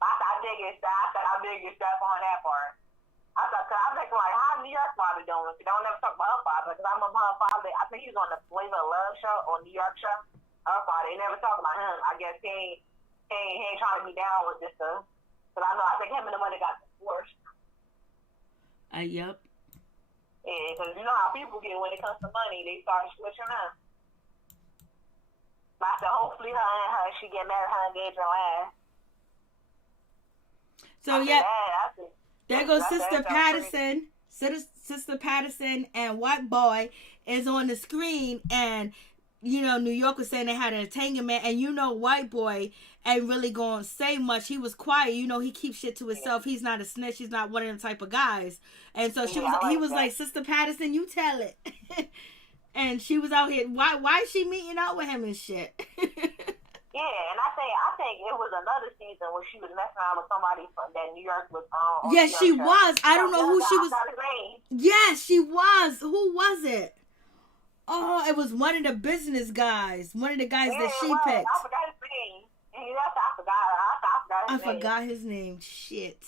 I did get stuff on that part. I thought, cause I'm thinking like, how New York father doing? They don't never talk about her father, because I remember her father. I think he was on the Flavor of Love show or New York show. her fault. They never talk about him. I guess he ain't trying to be down with this stuff. But I think him and the money got divorced. Yep. Yeah, because you know how people get when it comes to money. They start switching up. But I said, hopefully she get married, her engagement last. So, yeah. There goes Sister Patterson. Sister Patterson and White Boy is on the screen, and you know, New York was saying they had an entanglement, and you know, White Boy ain't really gonna say much. He was quiet, you know, he keeps shit to himself. He's not a snitch, he's not one of them type of guys. And so he was like, Sister Patterson, you tell it. And she was out here, why is she meeting out with him and shit? Yeah, and I think it was another season where she was messing around with somebody from that New York was on. Yes, she was. I don't know who she was. Yes, she was. Who was it? Oh, it was one of the business guys. One of the guys that she picked. I forgot his name. I forgot his name. Shit.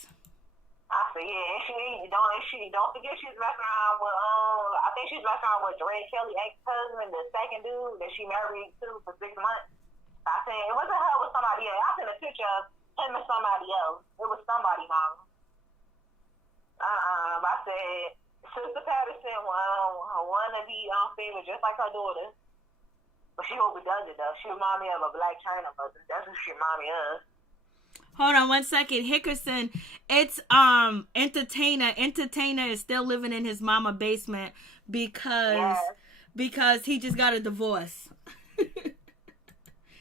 I said, yeah, don't forget she's messing around with, I think she's messing around with Drea Kelly ex-husband, the second dude that she married to for 6 months. I said, it wasn't her, it was somebody else. I sent a picture of him and somebody else. It was somebody, mama. But I said, Sister Patterson wanted to be famous just like her daughter. But she hope it does it, though. She remind me of a Black China mother. That's who she remind me of. Hold on 1 second. Hickerson, it's Entertainer. Entertainer is still living in his mama basement because he just got a divorce.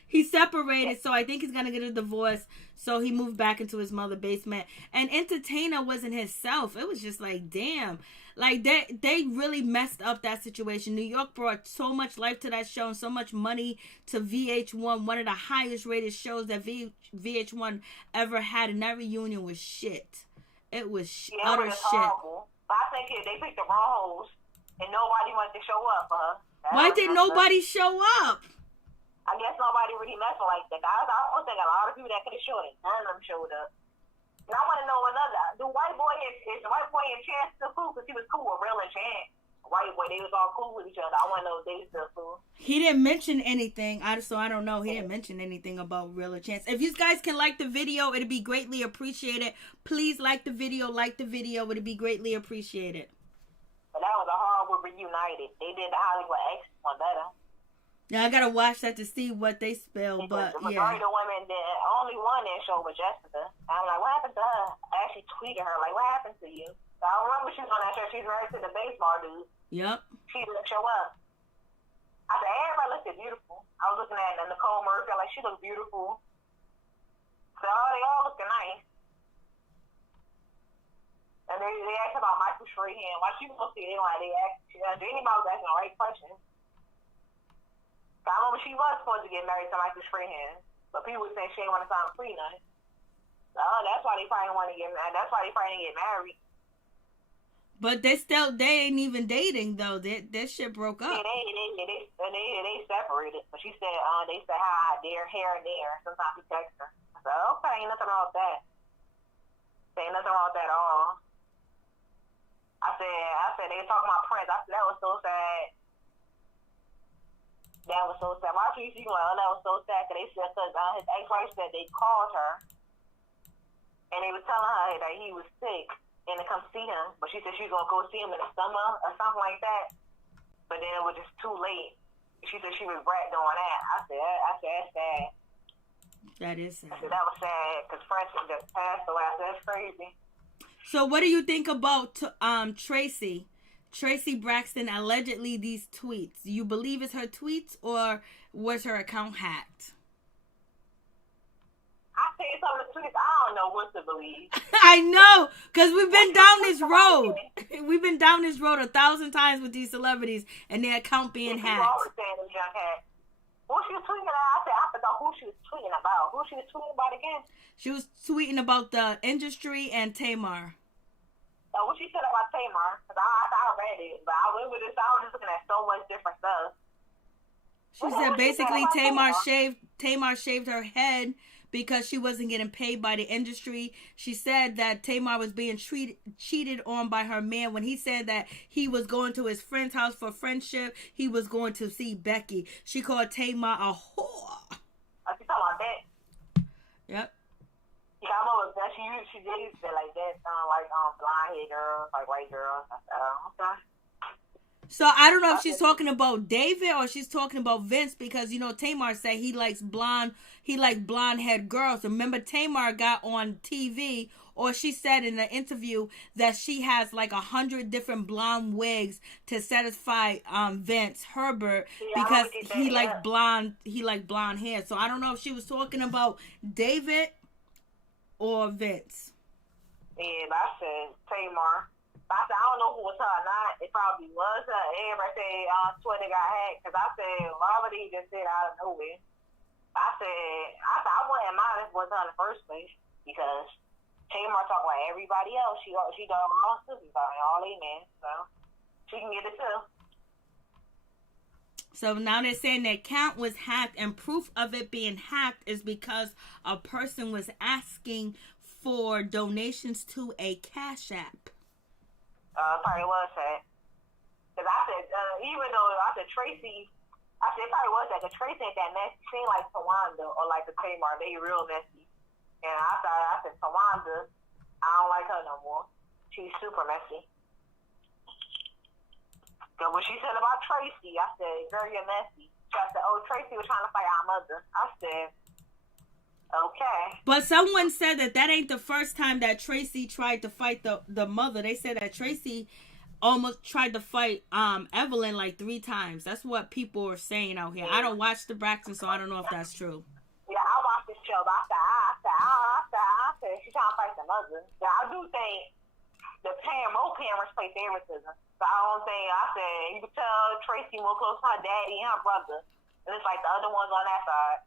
He separated, so I think he's gonna get a divorce. So he moved back into his mother basement. And Entertainer wasn't himself. It was just like, damn. Like, they really messed up that situation. New York brought so much life to that show and so much money to VH1. One of the highest rated shows that VH1 ever had. And that reunion was shit. It was utter shit. Horrible. But I think they picked the wrong hoes. And nobody wanted to show up for her. Why did nobody show up? I guess nobody really messing like that. I don't think a lot of people that could have showed it. None of them showed up. And I want to know another. The White Boy is the White Boy and Chance still cool? Because he was cool with Real and Chance. White Boy, they was all cool with each other. I want to know if they still cool. He didn't mention anything. So I don't know. He didn't mention anything about Real and Chance. If you guys can like the video, it'd be greatly appreciated. Please like the video. It'd be greatly appreciated. But that was a horrible reunited. They did the Hollywood X one better. Yeah, I gotta watch that to see what they spell, but the majority of the women, only one in show was Jessica. I'm like, what happened to her? I actually tweeted her, like, what happened to you? So I remember she was on that show. She's married to the baseball dude. Yep. She didn't show up. I said, everybody looked beautiful. I was looking at Nicole Murphy, like, she looked beautiful. So they all looked nice. And they asked about Michael Strahan. Why she was looking, they asked, anybody was asking the right questions. I remember she was supposed to get married to Michael Strahan, but people were saying she didn't want to sign a Trina. So that's why they probably want to get married. That's why they probably didn't get married. But they ain't even dating though. That shit broke up. Yeah, they separated. But she said they said hi there, here and there. Sometimes he texts her. I said, okay, ain't nothing wrong with that. Ain't nothing wrong with that at all. I said they were talking about Prince. I said that was so sad. That was so sad. Why Tracy like, that was so sad? Because they said, his ex-wife said they called her and they were telling her that he was sick and to come see him. But she said she was going to go see him in the summer or something like that. But then it was just too late. She said she regret doing that. I said, that's sad. That is sad. I said, that was sad because Francis just passed away. I said, that's crazy. So what do you think about Traci Braxton allegedly these tweets? Do you believe it's her tweets or was her account hacked? I say some of the tweets, I don't know what to believe. I know, because we've been down this road. We've been down this road 1,000 times with these celebrities and their account being hacked. Always saying them junk hacked. What she was tweeting about? I forgot who she was tweeting about. Who she was tweeting about again? She was tweeting about the industry and Tamar. What she said about Tamar, because I read it, but I went with this. I was just looking at so much different stuff. She said basically Tamar shaved her head because she wasn't getting paid by the industry. She said that Tamar was being cheated on by her man when he said that he was going to his friend's house for friendship. He was going to see Becky. She called Tamar a whore. You talking about that? Yep. Yeah, I know that she did say like that, like blonde hair girls, like white girls. Okay. So I don't know if she's talking about David or she's talking about Vince, because Tamar said he likes blonde haired girls. Remember, Tamar got on TV, or she said in an interview that she has like 100 different blonde wigs to satisfy Vince Herbert, because he liked blonde hair. So I don't know if she was talking about David or Vince. Yeah, but I said Tamar. I said, I don't know who was her or not. It probably was her. Everybody said Twitter got hacked, because I said, why would he just said out of nowhere? I thought I wouldn't mind if it was her in the first place, because Tamar talk like everybody else. She done all sisters, all they men, so she can get it too. So now they're saying their account was hacked, and proof of it being hacked is because a person was asking for donations to a Cash App. Probably was that. Because I said, even though I said Tracy, I said it probably was that, because Tracy ain't that messy. She ain't like Towanda or like the Tamar. They real messy. And I said Towanda, I don't like her no more. She's super messy. Because when she said about Tracy, I said, girl, you're messy. So I said, oh, Tracy was trying to fight our mother. I said, okay. But someone said that ain't the first time that Tracy tried to fight the mother. They said that Tracy almost tried to fight Evelyn like 3 times. That's what people are saying out here. I don't watch the Braxton, so I don't know if that's true. Yeah, I watched this show, but I said she's trying to fight the mother. Yeah, I do think the both parents play favoritism. So I don't think, I said, you could tell Tracy more close to her daddy and her brother. And it's like the other ones on that side.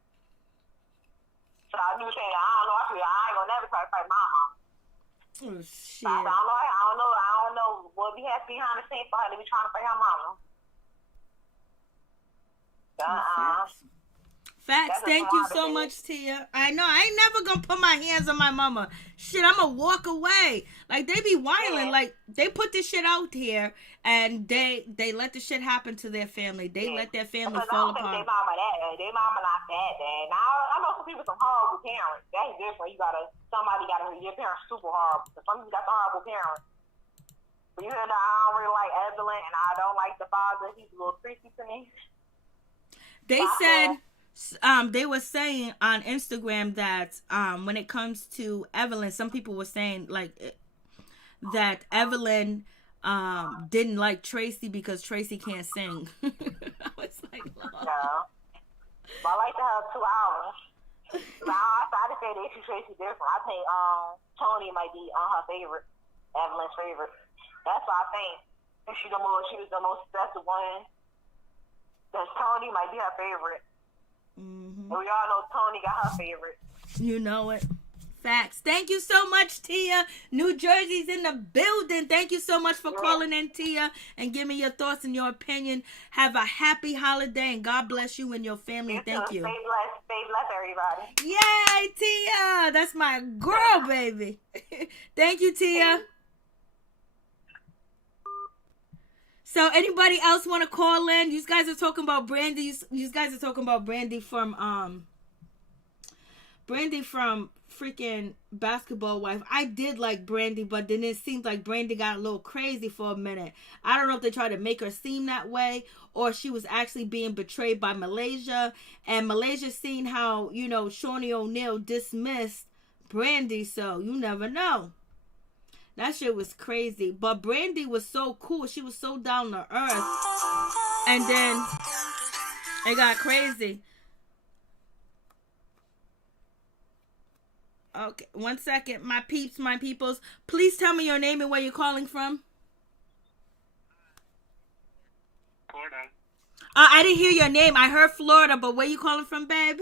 So I do think, I don't know, I ain't gonna never try to fight my mom. Oh, shit. I don't know what we have behind the scenes for her to be trying to fight her mama. Facts. Thank you so much, Tia. I know. I ain't never gonna put my hands on my mama. Shit, I'm gonna walk away. Like, they be wilding. Like, they put this shit out here, and they let the shit happen to their family. They let their family fall apart. They mama not that bad. Now, I know some people some horrible parents. That's different. Somebody got your parents super horrible. Some people got some horrible parents. But you hear that I don't really like Evelyn, and I don't like the father. He's a little creepy to me. They said... they were saying on Instagram that when it comes to Evelyn, some people were saying like that Evelyn didn't like Tracy because Tracy can't sing. I was like, Lord. No. But I like to have 2 hours. I just say the issue Tracy different. I think Tony might be her favorite, Evelyn's favorite. That's what I think. She was the most successful one. That Tony might be her favorite. Mm-hmm. We all know Tony got her favorite. You know it. Facts. Thank you so much, Tia. New Jersey's in the building. Thank you so much for calling in, Tia, and giving your thoughts and your opinion. Have a happy holiday, and God bless you and your family. Thank you. Stay blessed, everybody. Yay, Tia. That's my girl, baby. Thank you, Tia. So anybody else want to call in? You guys are talking about Brandy. You guys are talking about Brandy from freaking Basketball Wife. I did like Brandy, but then it seemed like Brandy got a little crazy for a minute. I don't know if they tried to make her seem that way, or she was actually being betrayed by Malaysia. And Malaysia seen how, Shawnee O'Neal dismissed Brandy, so you never know. That shit was crazy. But Brandy was so cool. She was so down to earth. And then it got crazy. Okay, 1 second. My peeps, my peoples. Please tell me your name and where you're calling from. Florida. I didn't hear your name. I heard Florida, but where you calling from, babe?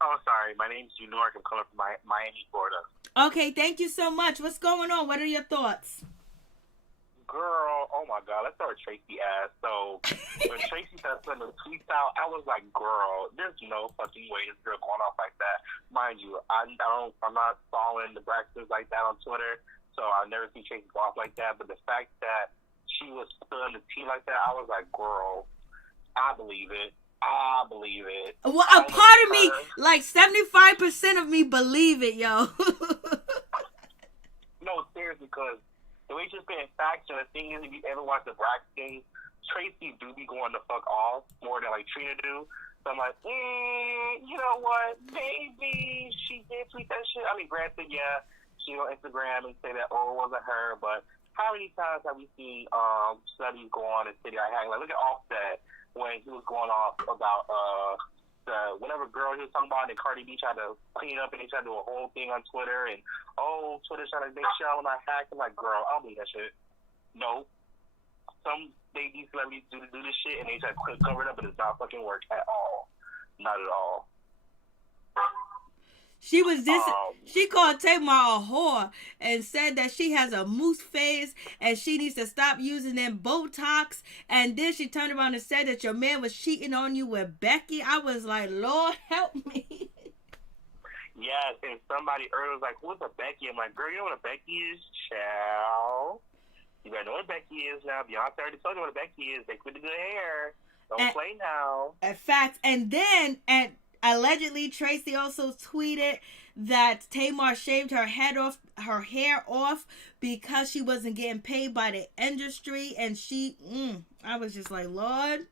Oh, sorry. My name's Junor. I'm calling from Miami, Florida. Okay, thank you so much. What's going on? What are your thoughts? girl, oh my God, let's start with Tracy ass. So when Tracy started putting the tweets out, I was like, girl, there's no fucking way this girl going off like that. Mind you, I'm not following the Braxtons like that on Twitter, so I've never seen Tracy go off like that. But the fact that she was spilling the tea like that, I was like, girl, I believe it. Well, a part of me, like 75% of me, believe it, yo. No, seriously, because the way she's being factual, the thing is, if you ever watch the Braxtons, Tracy do be going the fuck off more than like Trina do. So I'm like, you know what? Maybe she did tweet that shit. I mean, granted, yeah, she on Instagram and say that, oh, it wasn't her, but how many times have we seen celebrities go on and say that? Like, look at Offset when he was going off about the whatever girl he was talking about, and Cardi B tried to clean up, and they tried to do a whole thing on Twitter, and Twitter's trying to make sure I'm not hacked. I'm like, girl, I don't believe that shit. No. Some these celebrities do this shit, and they try to cover it up, but it's not fucking work at all. Not at all. She was she called Tamar a whore and said that she has a moose face and she needs to stop using them Botox. And then she turned around and said that your man was cheating on you with Becky. I was like, Lord help me. Yes, and somebody earlier was like, who's a Becky? I'm like, girl, you know what a Becky is? Child. You better know what Becky is now. Beyonce already told you what a Becky is. They quit the good hair. Don't play now. In fact, and then allegedly, Tracy also tweeted that Tamar shaved her hair off because she wasn't getting paid by the industry, and I was just like, Lord.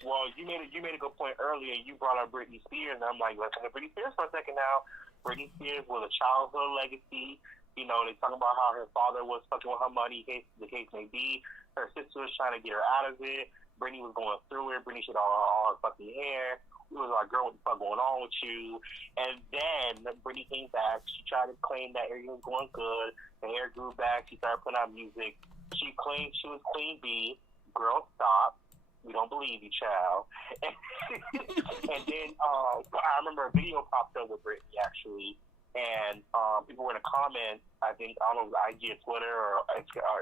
Well, you made a good point earlier. You brought up Britney Spears, and I'm like, let's look at Britney Spears for a second now. Britney Spears was a childhood legacy. You know, they talk about how her father was fucking with her money, the case may be. Her sister was trying to get her out of it. Britney was going through it. Britney shit all her fucking hair. It was like, girl, what the fuck going on with you? And then Britney came back. She tried to claim that everything was going good. The hair grew back. She started putting out music. She claimed she was Queen Bee. Girl, stop. We don't believe you, child. And then I remember a video popped up with Britney, actually. And people were in the comments, I think, I don't know, IG or Twitter or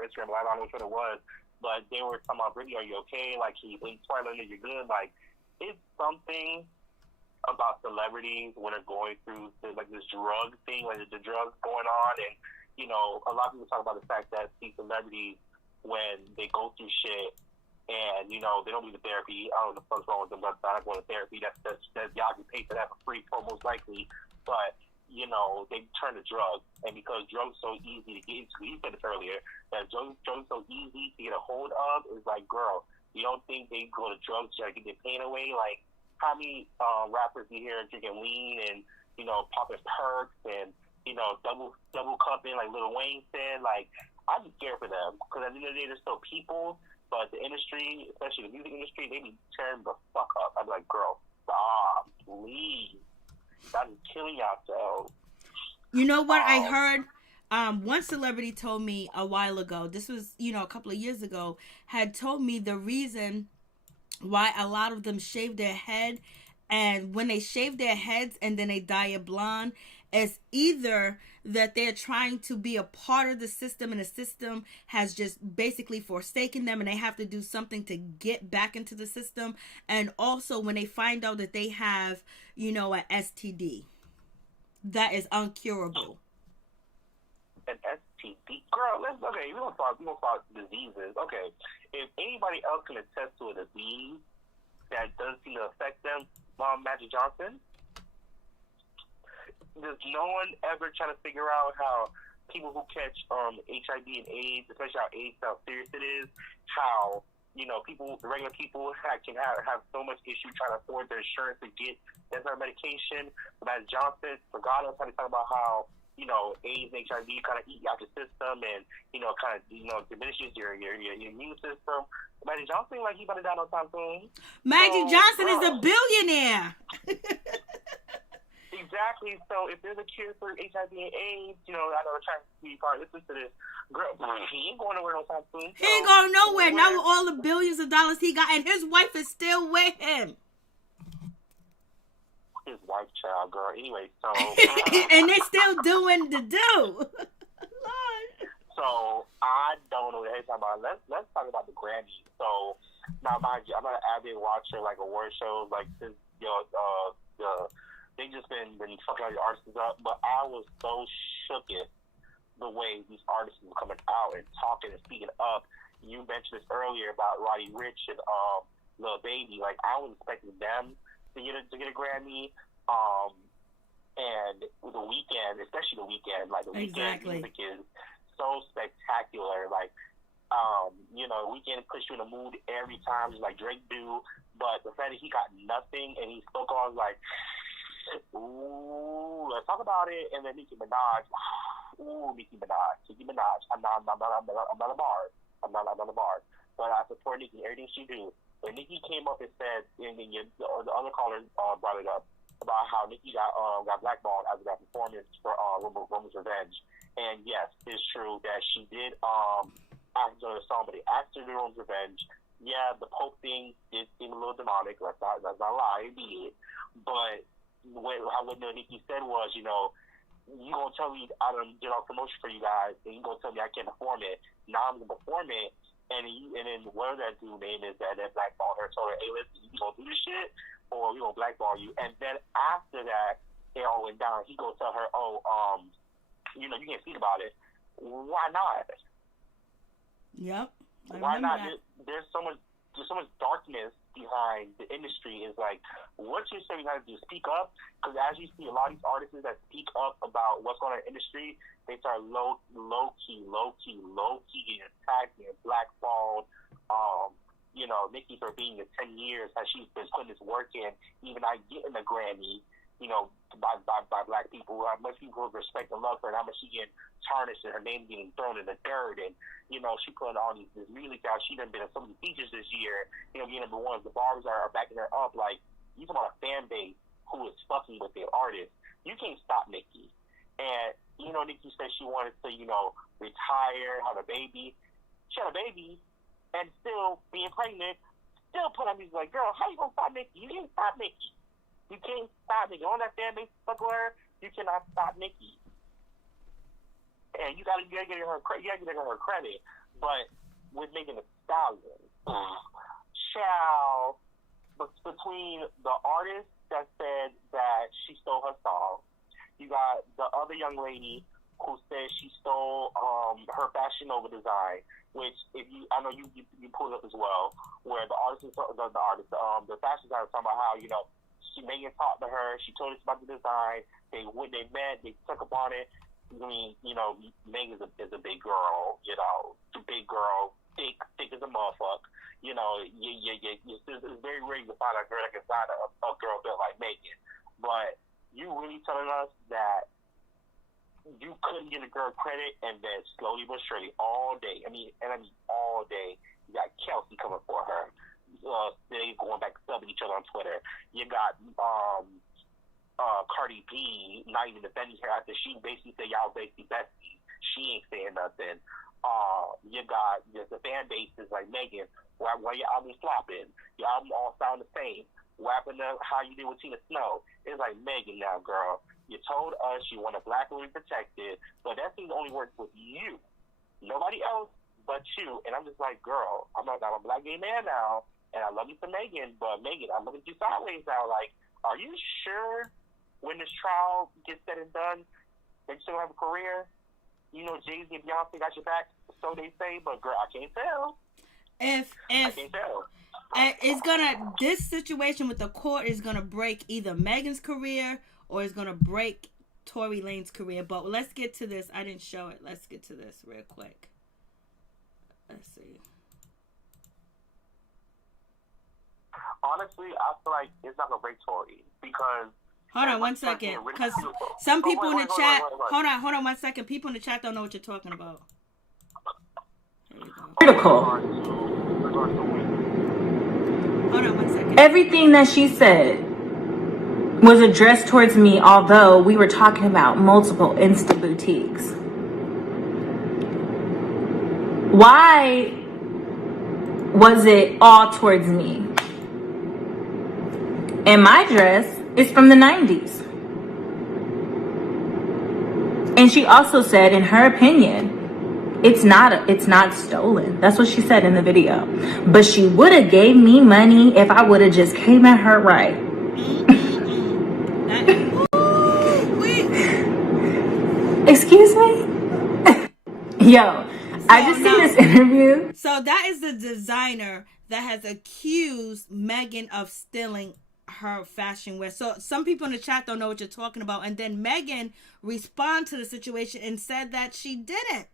Instagram Live, I don't know which one it was, but they were talking about, Britney, are you okay? Like, can you blink twice, like, you're good? Like, it's something about celebrities when they're going through this drug thing, like the drugs going on, and, you know, a lot of people talk about the fact that these celebrities, when they go through shit, and, you know, they don't need the therapy. I don't know what the fuck's wrong with them, but I'm not going to therapy. That's y'all can pay for that for free, most likely. But, you know, they turn to drugs. And because drugs are so easy to get into, you said this earlier, that drugs are so easy to get a hold of, is like, girl, you don't think they go to drugs to get their pain away? Like, how many rappers you hear drinking lean and, you know, popping perks and, you know, double cupping, like Lil Wayne said? Like, I'm just scared for them. Because at the end of the day, they're still people. But the industry, especially the music industry, they be tearing the fuck up. I'm like, girl, stop, please. Stop killing yourself. You know what I heard? One celebrity told me a while ago, this was, you know, a couple of years ago, had told me the reason why a lot of them shave their head, and when they shave their heads and then they dye it blonde, is either that they're trying to be a part of the system and the system has just basically forsaken them and they have to do something to get back into the system. And also when they find out that they have, you know, an STD that is uncurable. An STD? Girl, we're gonna talk diseases. Okay, if anybody else can attest to a disease that doesn't seem to affect them, Magic Johnson, does no one ever try to figure out how people who catch HIV and AIDS, especially how AIDS, how serious it is, how, you know, regular people can have so much issue trying to afford their insurance to get that medication? But as Johnson, regardless, how they talk about how, you know, AIDS and HIV kind of eat out your system and, you know, kind of, you know, diminishes your immune system. Magic Johnson, like, he about to die no time soon. Magic Johnson is a billionaire. Exactly. So if there's a cure for HIV and AIDS, you know, I know we're trying to be part of this. Listen to this. Girl, he ain't going nowhere no time soon. He ain't going nowhere. Not with all the billions of dollars he got, and his wife is still with him. His wife, child, girl. Anyway, so and they still doing the do. Lord. So I don't know what they're talking about. Let's talk about the Grammys. So now, mind you, I'm not an avid watcher like award shows, like since they just been fucking all the artists up. But I was so shooketh the way these artists were coming out and talking and speaking up. You mentioned this earlier about Roddy Ricch and Lil Baby. Like I was expecting them to get a Grammy. And the Weeknd, especially the Weeknd, like the Weeknd music is so spectacular. Like, Weeknd puts you in a mood every time, just like Drake do. But the fact that he got nothing and he spoke on like, ooh, let's talk about it. And then Nicki Minaj, Nicki Minaj. I'm not a bar. I'm not a bar. But I support Nicki everything she do. When Nicki came up and said, and then the other caller brought it up, about how Nicki got blackballed after that performance for Roman's Revenge. And yes, it's true that she did act on the song, but they asked her to do Roman's Revenge. Yeah, the Pope thing did seem a little demonic. Let's not lie, it did. But what Nicki said was, you gonna tell me I done did all promotion for you guys, and you gonna tell me I can't perform it. Now I'm gonna perform it. And then whatever that dude's name is that blackballed her, told her, hey, listen, you gonna do this shit, or we gonna blackball you. And then after that, it all went down. He gonna tell her, you can't speak about it. Why not? Yep. Why not? There's so much darkness behind the industry. Is like, what you say you gotta do? Speak up, because as you see, a lot of these artists that speak up about what's going on in the industry, they start low key getting attacked, getting blackballed. Nicki for being in 10 years, as she's been putting this work in, even not getting a Grammy, by black people. How much people respect and love her, and how much she getting tarnished and her name getting thrown in the dirt. And she putting all this music out. She done been in so many features this year. Being number one, the bars are backing her up. Like, you talking about a fan base who is fucking with their artists. You can't stop Nicki. And Nicki said she wanted to retire, have a baby. She had a baby, and still being pregnant, still put on music. Like, girl, how you gonna stop Nicki? You can't stop Nicki. You can't stop Nicki. On that fan base fuck with her, you cannot stop Nicki. And you gotta give her credit. But with Megan Thee Stallion, child, between the artist that said that she stole her song, you got the other young lady who said she stole her Fashion Nova design, which I know you pulled up as well, where the fashion designer was talking about how Megan talked to her, she told us about the design, they met, they took upon it. I mean, Megan is a big girl, big girl, thick as a motherfucker. It's very rare to find a girl that can sign a girl built like Megan. But you really telling us that you couldn't get a girl credit, and then slowly but surely all day, I mean all day, you got Kelsey coming for her. They going back subbing each other on Twitter. You got Cardi B not even defending her after she basically said y'all basically besties. She ain't saying nothing. You got the fan bases like Megan. Why your album flopping? Your album all sound the same. What happened to how you did with Tina Snow? It's like, Megan, now, girl, you told us you want a black woman protected, but that seems to only work with you. Nobody else but you. And I'm just like, girl, I'm a black gay man now, and I love you for Megan, but Megan, I'm looking at you sideways now. Like, are you sure when this trial gets said and done that you still have a career? Jay-Z and Beyonce got your back, so they say, but girl, I can't tell. I can't tell. This situation with the court is gonna break either Megan's career or it's gonna break Tory Lanez's career. But let's get to this. I didn't show it. Let's get to this real quick. Let's see. Honestly, I feel like it's not gonna break Tory because. Hold on 1 second, because some people in the chat. Hold on 1 second. People in the chat don't know what you're talking about. Critical. Hold on 1 second. Everything that she said was addressed towards me, although we were talking about multiple Insta boutiques. Why was it all towards me? And my dress is from the 90s. And she also said, in her opinion, It's not stolen. That's what she said in the video. But she would have gave me money if I would have just came at her right. Excuse me? Yo, I just seen this interview. So that is the designer that has accused Megan of stealing her fashion wear. So some people in the chat don't know what you're talking about. And then Megan responded to the situation and said that she didn't.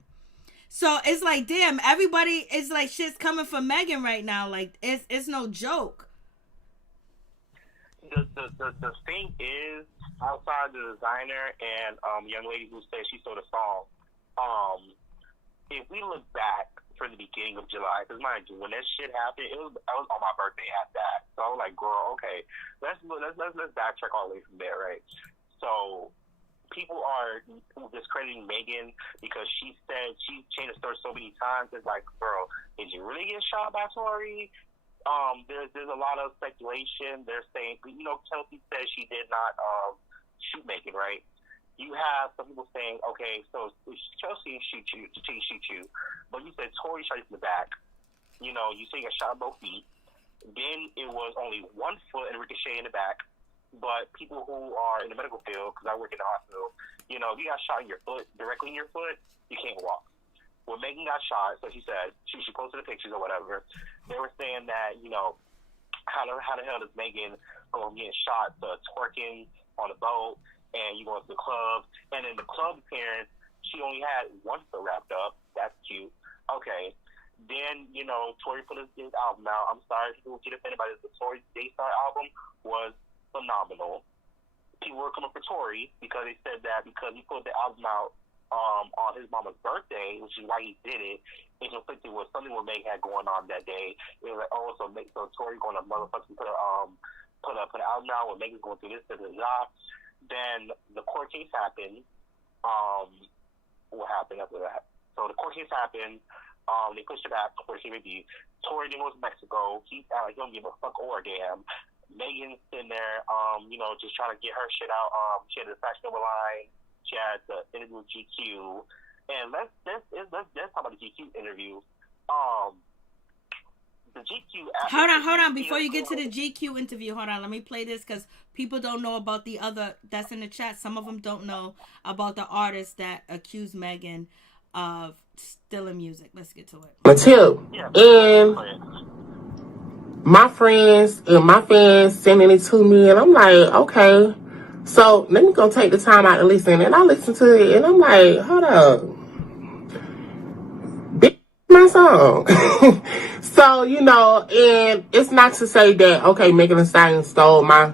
So it's like, damn, everybody is like, shit's coming for Megan right now. Like, it's no joke. The thing is, outside the designer and young lady who said she stole the song, if we look back for the beginning of July, because mind you, when that shit happened, I was on my birthday at that. So I was like, girl, okay, let's backtrack all the way from there, right? So people are discrediting Megan because she said she changed the story so many times. It's like, girl, did you really get shot by Tory? There's a lot of speculation. They're saying, Chelsea said she did not shoot Megan, right? You have some people saying, okay, so Chelsea shoot you, but you said Tory shot you in the back. You say you got shot in both feet. Then it was only 1 foot and ricochet in the back. But people who are in the medical field, because I work in the hospital, if you got shot in your foot, directly in your foot, you can't walk. When Megan got shot, so she said, she posted the pictures or whatever, they were saying that, how the hell does Megan go from getting shot to twerking on a boat, and you go to the club, and in the club appearance, she only had 1 foot wrapped up. That's cute. Okay. Then, Tory put his album out. I'm sorry if people get offended by this, but Tory's Daystar album was phenomenal. People were coming for Tory because they said that because he put the album out on his mama's birthday, which is why he did it, it conflicted with something what Meg had going on that day. It was like, oh, so Tory going to motherfucking put an album out when Megan's going through this, Then the court case happened. What happened after that? So the court case happened. They pushed it back to court case review. Tory then goes to Mexico. He don't give a fuck or a damn. Megan's sitting there, just trying to get her shit out. She had the Fashion Nova line. She had the interview with GQ. And let's talk about the GQ interview. The GQ. Hold on. Before you get to the GQ interview, hold on. Let me play this because people don't know about the other that's in the chat. Some of them don't know about the artist that accused Megan of stealing music. Let's get to it. My tip. And my friends and my fans sending it to me, and I'm like, okay, so let me go take the time out to listen. And I listen to it, and I'm like, hold up, my song. So, and it's not to say that, okay, Megan Thee Stallion stole my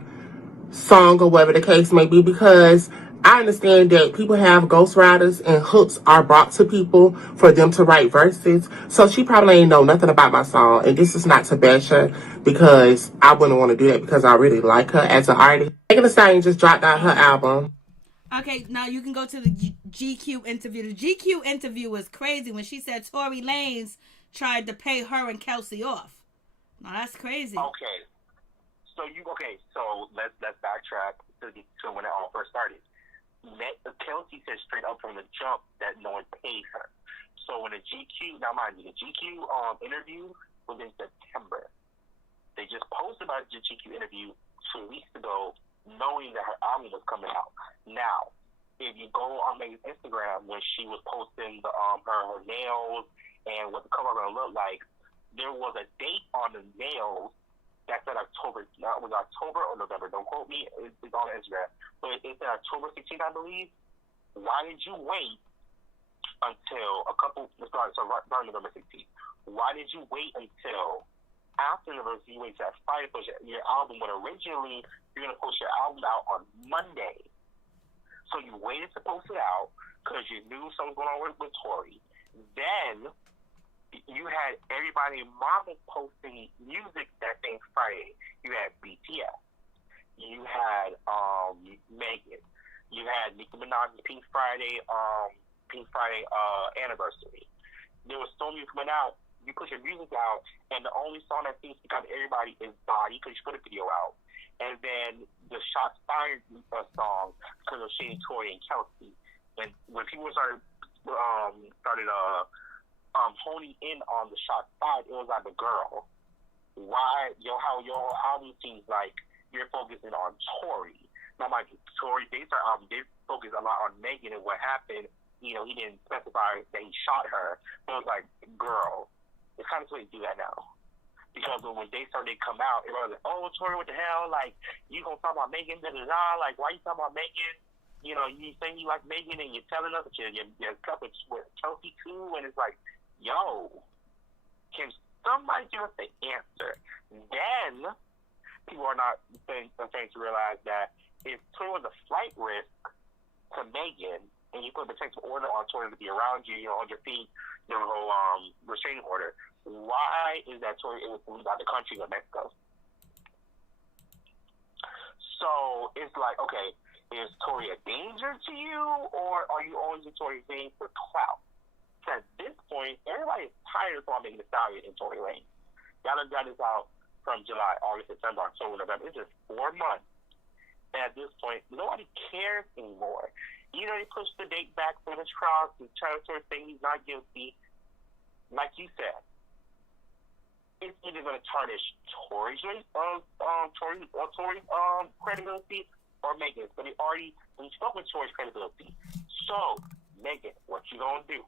song or whatever the case may be, because I understand that people have ghostwriters and hooks are brought to people for them to write verses. So she probably ain't know nothing about my song. And this is not to bash her, because I wouldn't want to do that because I really like her as an artist. Megan Thee Stallion just dropped out her album. Okay, now you can go to the GQ interview. The GQ interview was crazy when she said Tory Lanez tried to pay her and Kelsey off. Now that's crazy. Okay. So let's backtrack to when it all first started. Kelsey said straight up from the jump that no one paid her. So when the GQ, now mind you, the GQ interview was in September. They just posted about the GQ interview 2 weeks ago, knowing that her album was coming out. Now, if you go on Megan's Instagram when she was posting the her nails and what the cover was gonna look like, there was a date on the nails that said October. Now, it was October or November. Don't quote me. It's on Instagram. So it said October 16th, I believe. Why did you wait until November 16th? Why did you wait until after November 16th? You wait till Friday to post your album when originally you're going to post your album out on Monday. So you waited to post it out because you knew something was going on with Tory. Then you had everybody in Marvel posting music that same Friday. You had BTS. You had Megan. You had Nicki Minaj's Pink Friday anniversary. There was so many coming out. You put your music out, and the only song that seems to come to everybody is Body, because you put a video out. And then the Shots Fired song because of Shady Tory and Kelsey. And when people started honing in on the shot side, it was like the girl. Why how your album seems like you're focusing on Tory. Now, mind you, Tory, they focus a lot on Megan and what happened. He didn't specify that he shot her. So it was like, girl, it's kind of sweet to do that now. Because when Daystar did come out, everyone was like, oh, Tory, what the hell? Like, you gonna talk about Megan, da-da-da? Like, why you talking about Megan? You saying you like Megan and you're telling us that you're coupled with Chelsea too, and it's like, yo, can somebody give us the answer? Then people are not starting to realize that if Tory was a flight risk to Megan, and you put a protective order on Tory to be around you, on your feet, the whole restraining order, why is that Tory able to leave out the country of Mexico? So it's like, okay, is Tory a danger to you, or are you always a Tory thing for clout? At this point, everybody is tired of Megan Thee Stallion and Tory Lanez. Y'all done got this out from July, August, September, October, November. It's just 4 months. And at this point, nobody cares anymore. They pushed the date back for this trial to try to sort of say he's not guilty. Like you said, it's either going to tarnish Tory's credibility or Megan's. But they already spoke with Tory's credibility. So, Megan, what you gonna do?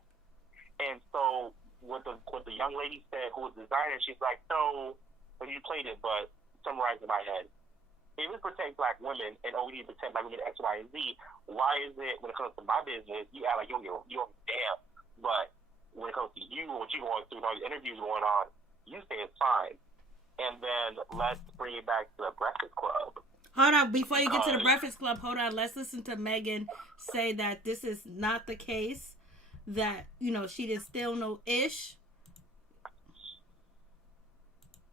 And so, what the young lady said, who was the designer, she's like, so, well, you played it, but summarize in my head. If we protect black women and we need to protect black women X, Y, and Z, why is it when it comes to my business, you act like you don't damn, but when it comes to you, what you going through, all these interviews going on, you say it's fine. And then let's bring it back to the Breakfast Club. Hold on, before you get to the Breakfast Club, hold on, let's listen to Megan say that this is not the case, that, she didn't steal no ish.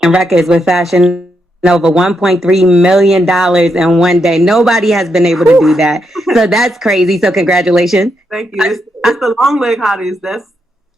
And records with fashion over $1.3 million in one day. Nobody has been able to do that. So that's crazy. So congratulations. Thank you. It's the long leg hotties.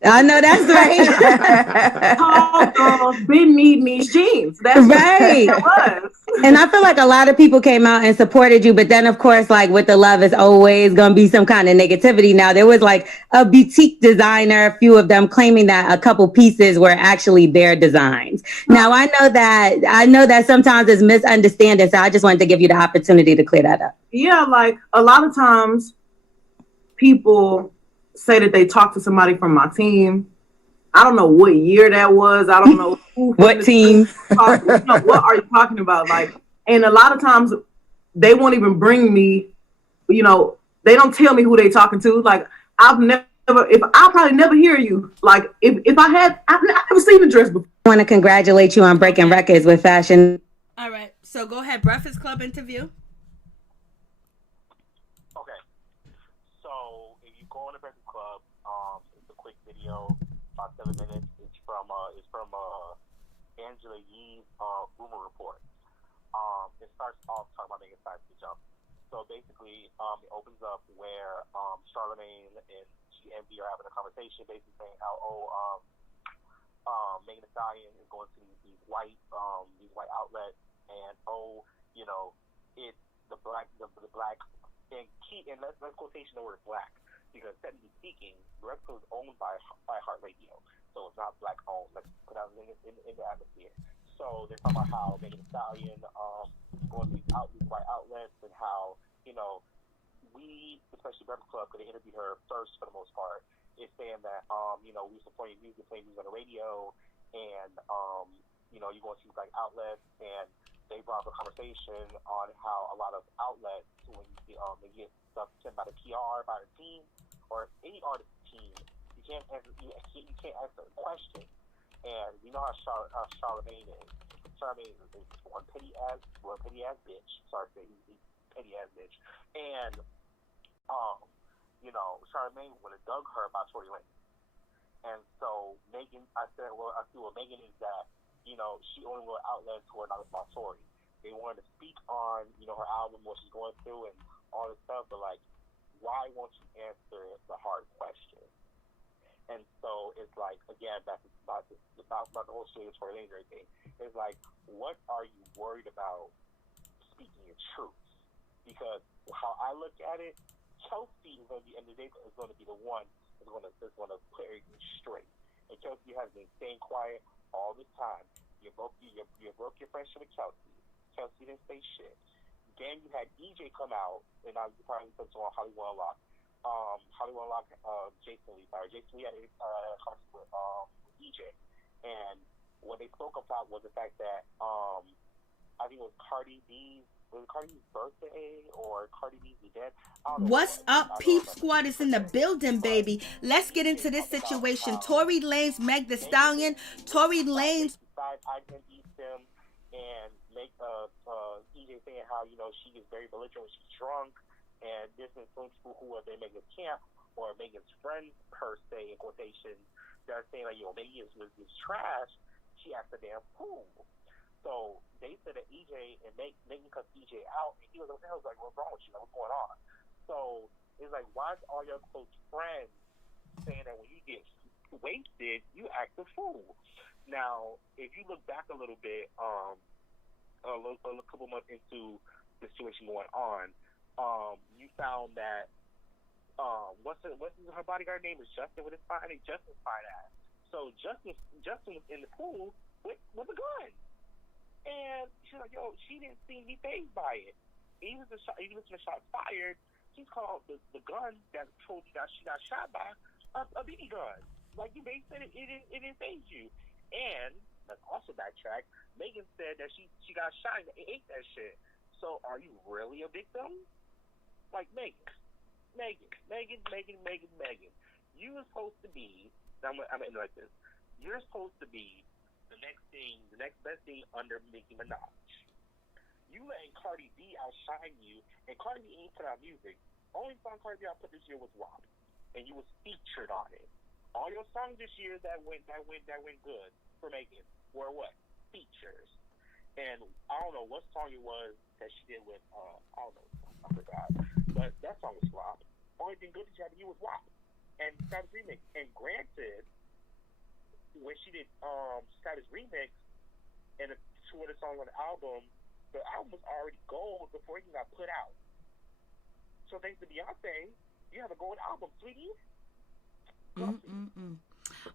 I know that's right. Tall girls, big niche jeans. That's right. What it was. And I feel like a lot of people came out and supported you, but then of course, like with the love is always going to be some kind of negativity. Now there was like a boutique designer, a few of them claiming that a couple pieces were actually their designs. Now I know that sometimes it's misunderstanding. So I just wanted to give you the opportunity to clear that up. Yeah, like a lot of times people say that they talked to somebody from my team. I don't know what year that was. I don't know who. What team? What are you talking about? Like, and a lot of times they won't even bring me, they don't tell me who they talking to. Like, I'll probably never hear you. Like, if I've never seen the dress before. I want to congratulate you on breaking records with fashion. All right. So go ahead. Breakfast Club interview. About 7 minutes. It's from Angela Yee's rumor report. It starts off talking about Megan Thee Stallion jump. So basically, it opens up where Charlamagne and GMB are having a conversation, basically saying how Megan Thee Stallion is going to these white outlets, and it's the black and let's quotation the word black. Because technically speaking, the record is owned by iHeartRadio, so it's not black owned. Let's put out in the atmosphere. So they're talking about how Megan Thee Stallion going to these white outlets, and how we, especially Breakfast Club, could have interviewed her first for the most part. Is saying that we support your music, playing music on the radio, and you go to these like outlets, and they brought up a conversation on how a lot of outlets, when they get stuff sent by the PR, by the team, or any artist team, you can't answer a question. And you know how Charlamagne is. Charlamagne is one petty ass bitch. Sorry to say, he's petty ass bitch. And Charlamagne would have dug her about Tory Lanez. And so Megan, I see what Megan is that, she only wrote outlets who are not about Tory. They wanted to speak on, her album, what she's going through, and all this stuff, but like, why won't you answer the hard question? And so it's like, again, that's about the whole story of Tory Lanez and everything. It's like, what are you worried about speaking your truth? Because how I look at it, Chelsea is going to be, end of the day, is going to be the one that's going to put everything straight. and Chelsea has been staying quiet all this time. You broke your friendship with Chelsea. Chelsea didn't say shit. Then you had EJ come out, and I was probably put on Hollywood Unlocked. Hollywood Unlocked, Jason Lee had a concert with EJ, and what they spoke about was the fact that I think it was Cardi B's birthday or Cardi B's dead. What's up, Peep Squad is in the building, baby. Let's get into this situation. Tory Lanez, Meg Thee Stallion. Tory Lanez identified them and make EJ saying how, you know, she is very belligerent when she's drunk, and this is some people who are in Megan's camp or Megan's friends per se in quotations. They're saying like, yo, Megan is trash. She acts a damn fool. So they said that EJ and Megan cut EJ out, and he was like, what's wrong with you? Like, what's going on? So it's like, why is all your close friends saying that when you get wasted, you act a fool? Now, if you look back a little bit, a couple months into the situation going on, you found that what's her bodyguard name is Justin with his fine Justin's fine ass. So Justin was in the pool with a gun. And she's like, yo, she didn't seem to be fazed by it. Even if the shots fired, she's called the gun that told you that she got shot by a BB gun. Like, you may said it didn't faze you. And let's also backtrack. Megan said that she got shot and ate that shit. So are you really a victim? Like, Megan. You were supposed to be. I'm gonna end like this. You're supposed to be the next best thing under Nicki Minaj. You letting Cardi B outshine you, and Cardi B ain't put out music. Only song Cardi B put this year was WAP, and you was featured on it. All your songs this year that went good for Megan were what? Features. And I don't know what song it was that she did with I forgot. But that song was flop. Only thing good that she had to do was WAP and Savage Remix. And granted, when she did Savage Remix and two of the songs on the album was already gold before it even got put out. So thanks to Beyonce, you have a gold album, sweetie.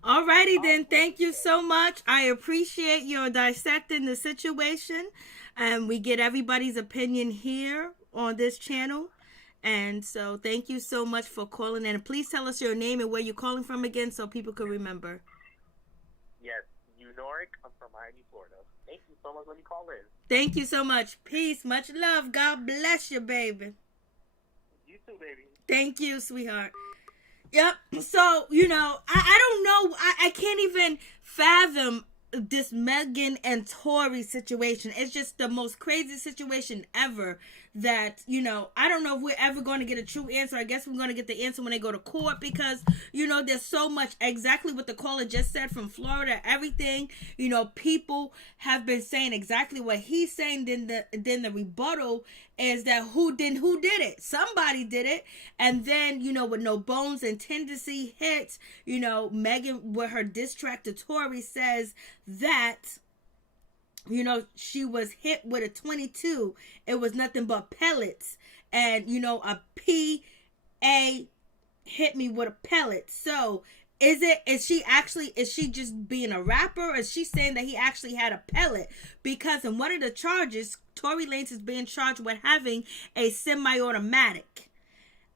Alrighty then, thank you so much. I appreciate your dissecting the situation, and we get everybody's opinion here on this channel. And so thank you so much for calling in. And please tell us your name and where you're calling from again so people can remember. Yes, Norick. I'm from Miami, Florida. Thank you so much for letting me call in. Thank you so much. Peace. Much love. God bless you, baby. You too, baby. Thank you, sweetheart. Yep. So, you know, I don't know. I can't even fathom this Megan and Tory situation. It's just the most crazy situation ever that, you know, I don't know if we're ever going to get a true answer. I guess we're going to get the answer when they go to court because, you know, there's so much, exactly what the caller just said from Florida, everything, you know, people have been saying exactly what he's saying. Then the rebuttal is that who did it? Somebody did it. And then, you know, with No Bones and Tendency hits, you know, Megan with her diss track to Tory says that, you know, she was hit with a 22. It was nothing but pellets. And, you know, a PA hit me with a pellet. So, is she just being a rapper? Or is she saying that he actually had a pellet? Because in one of the charges, Tory Lanez is being charged with having a semi-automatic.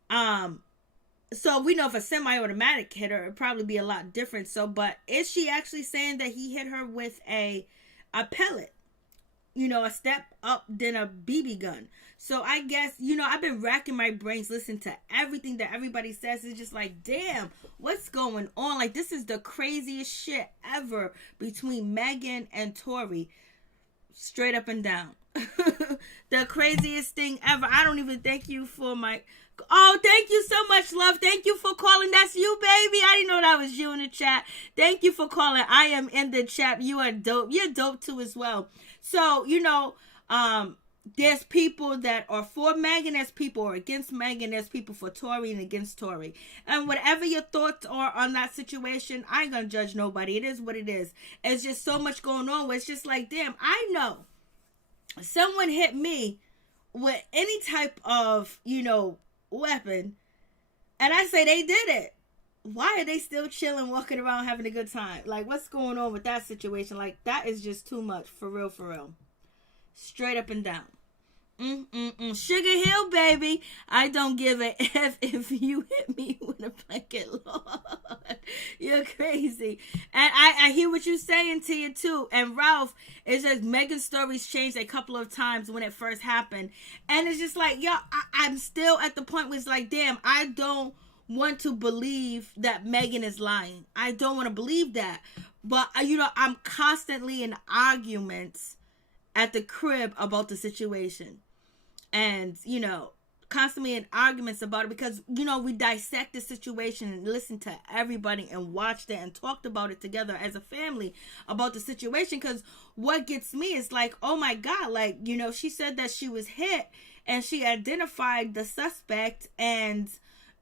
So we know if a semi-automatic hit her, it'd probably be a lot different. So, but is she actually saying that he hit her with a pellet, you know, a step up than a BB gun? So I guess, you know, I've been racking my brains listening to everything that everybody says. It's just like, damn, what's going on? Like, this is the craziest shit ever between Megan and Tory, straight up and down. The craziest thing ever. I don't even thank you for my... Oh, thank you so much, love. Thank you for calling. That's you, baby. I didn't know that was you in the chat. Thank you for calling. I am in the chat. You are dope. You're dope too as well. So, you know, there's people that are for Megan, there's people who are against Megan, there's people for Tory and against Tory. And whatever your thoughts are on that situation, I ain't gonna judge nobody. It is what it is. It's just so much going on where it's just like, damn, I know someone hit me with any type of, you know, weapon, and I say they did it. why are they still chilling, walking around, having a good time? Like, what's going on with that situation? Like, that is just too much, for real, for real. Straight up and down. Sugar Hill, baby. I don't give a F if you hit me with a blanket, Lord. You're crazy. And I hear what you're saying, Tia, too. And Ralph, it's just Megan's stories changed a couple of times when it first happened. And it's just like, yo, I'm still at the point where it's like, damn, I don't want to believe that Megan is lying. I don't want to believe that. But, you know, I'm constantly in arguments at the crib about the situation. And, you know, constantly in arguments about it because, you know, we dissect the situation and listened to everybody and watched it and talked about it together as a family about the situation. Because what gets me is like, oh my God, like, you know, she said that she was hit and she identified the suspect and,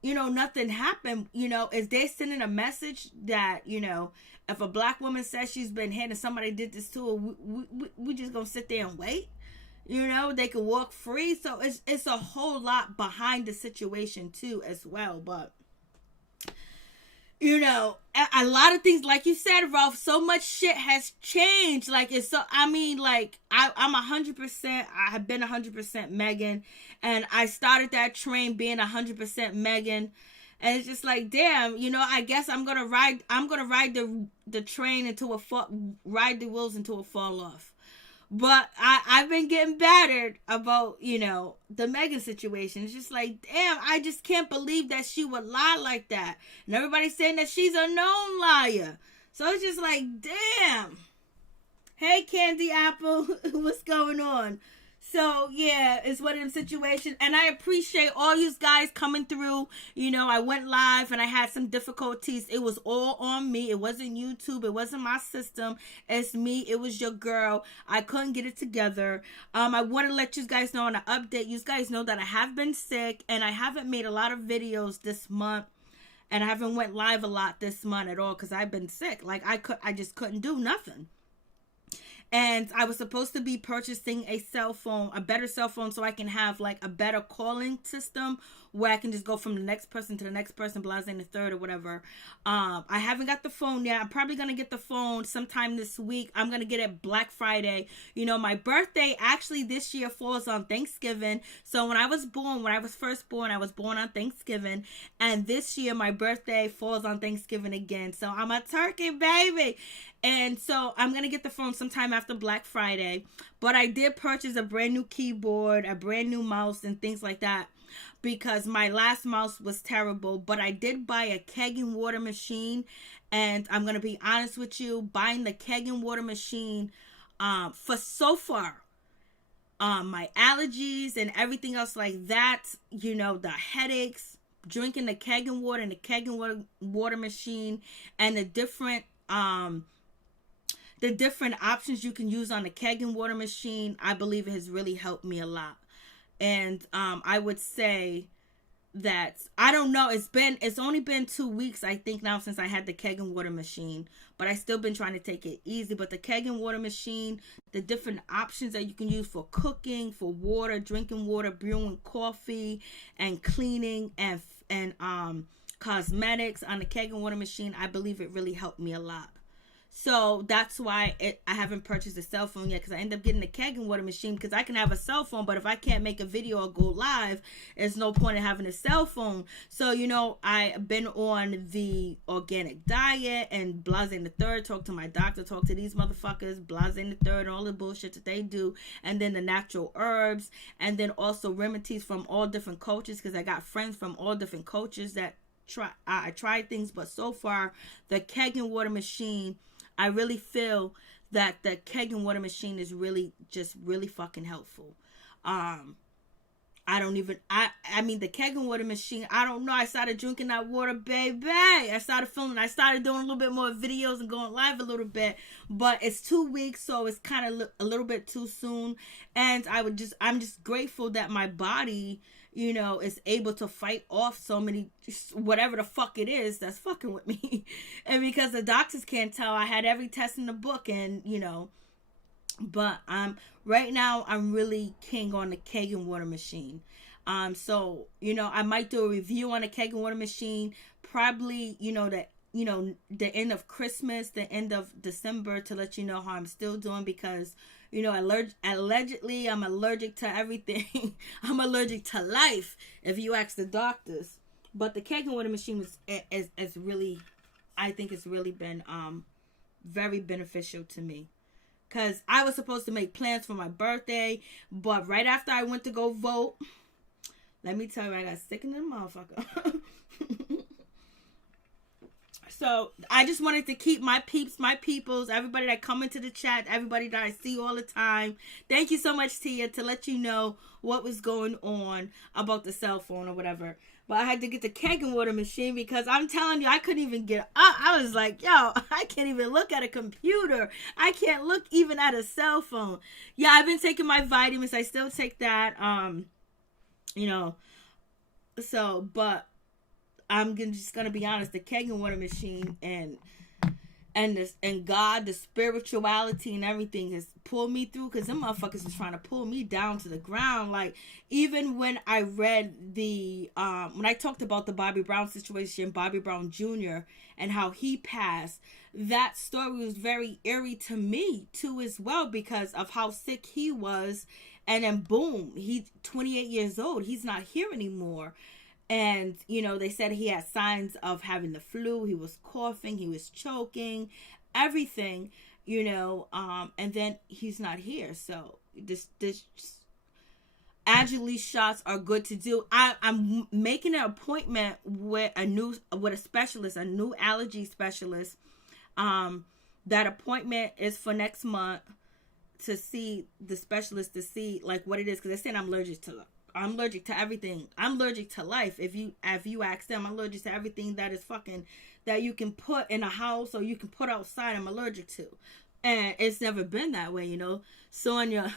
you know, nothing happened. You know, is they sending a message that, you know, if a black woman says she's been hit and somebody did this to her, we just gonna sit there and wait? You know, they can walk free. So it's a whole lot behind the situation too as well. But, you know, a lot of things, like you said, Ralph, so much shit has changed. Like, it's so, I mean, like, I'm 100%, I have been 100% Megan. And I started that train being 100% Megan. And it's just like, damn, you know, I guess I'm gonna ride the train until ride the wheels until it fall off. But I've been getting battered about, you know, the Megan situation. It's just like, damn, I just can't believe that she would lie like that. And everybody's saying that she's a known liar. So it's just like, damn. Hey, Candy Apple, what's going on? So, yeah, it's one of them situations. And I appreciate all you guys coming through. You know, I went live and I had some difficulties. It was all on me. It wasn't YouTube. It wasn't my system. It's me. It was your girl. I couldn't get it together. I want to let you guys know on an update. You guys know that I have been sick and I haven't made a lot of videos this month. And I haven't went live a lot this month at all because I've been sick. Like, I just couldn't do nothing. And I was supposed to be purchasing a cell phone, a better cell phone, so I can have like a better calling system where I can just go from the next person to the next person, blase and the third or whatever. I haven't got the phone yet. I'm probably going to get the phone sometime this week. I'm going to get it Black Friday. You know, my birthday actually this year falls on Thanksgiving. So when I was first born, I was born on Thanksgiving. And this year my birthday falls on Thanksgiving again. So I'm a turkey baby. And so I'm going to get the phone sometime after Black Friday. But I did purchase a brand new keyboard, a brand new mouse, and things like that. Because my last mouse was terrible. But I did buy a kegging water machine. And I'm going to be honest with you. Buying the kegging water machine for so far. My allergies and everything else like that. You know, the headaches. Drinking the kegging water and the kegging water machine. And the different options you can use on the kegging water machine, I believe it has really helped me a lot. And I would say that, I don't know, it's only been 2 weeks, I think now, since I had the kegging water machine, but I still been trying to take it easy. But the kegging water machine, the different options that you can use for cooking, for water, drinking water, brewing coffee, and cleaning, and cosmetics on the kegging water machine, I believe it really helped me a lot. So that's why I haven't purchased a cell phone yet, because I end up getting a kegging water machine because I can have a cell phone, but if I can't make a video or go live, there's no point in having a cell phone. So, you know, I've been on the organic diet and blase and the third, talk to my doctor, talk to these motherfuckers, blase and the third, and all the bullshit that they do, and then the natural herbs, and then also remedies from all different coaches, because I got friends from all different coaches that I tried things, but so far, the kegging water machine, I really feel that the kegging water machine is really fucking helpful. I mean, the kegging water machine, I don't know. I started drinking that water, baby. I started doing a little bit more videos and going live a little bit, but it's 2 weeks, so it's kind of a little bit too soon. And I'm just grateful that my body, you know, is able to fight off so many, whatever the fuck it is that's fucking with me. And because the doctors can't tell, I had every test in the book, and, you know, but right now I'm really king on the kegging water machine. So, you know, I might do a review on a keg and water machine, probably, the end of Christmas, the end of December, to let you know how I'm still doing, because, you know, allegedly I'm allergic to everything. I'm allergic to life, if you ask the doctors. But the keg and water machine is really, I think it's really been very beneficial to me. Because I was supposed to make plans for my birthday, but right after I went to go vote, let me tell you, I got sick in the motherfucker. So I just wanted to keep my peeps, my peoples, everybody that come into the chat, everybody that I see all the time. Thank you so much, Tia, to let you know what was going on about the cell phone or whatever. But I had to get the keg and water machine, because I'm telling you, I couldn't even get up. I was like, yo, I can't even look at a computer. I can't look even at a cell phone. Yeah, I've been taking my vitamins. I still take that. So, but I'm just gonna be honest, the keg and water machine and God, the spirituality and everything has pulled me through, because them motherfuckers is trying to pull me down to the ground. Like, even when I read when I talked about the Bobby Brown situation, Bobby Brown Jr., and how he passed, that story was very eerie to me too as well, because of how sick he was. And then boom, he's 28 years old. He's not here anymore. And, you know, they said he had signs of having the flu. He was coughing. He was choking. Everything, you know. And then he's not here. So this adjuvant shots are good to do. I'm making an appointment with a specialist, a new allergy specialist. That appointment is for next month, to see the specialist, to see like what it is, because they're saying I'm allergic to everything. I'm allergic to life. If you ask them, I'm allergic to everything that is that you can put in a house or you can put outside. I'm allergic to, and it's never been that way, you know. Sonia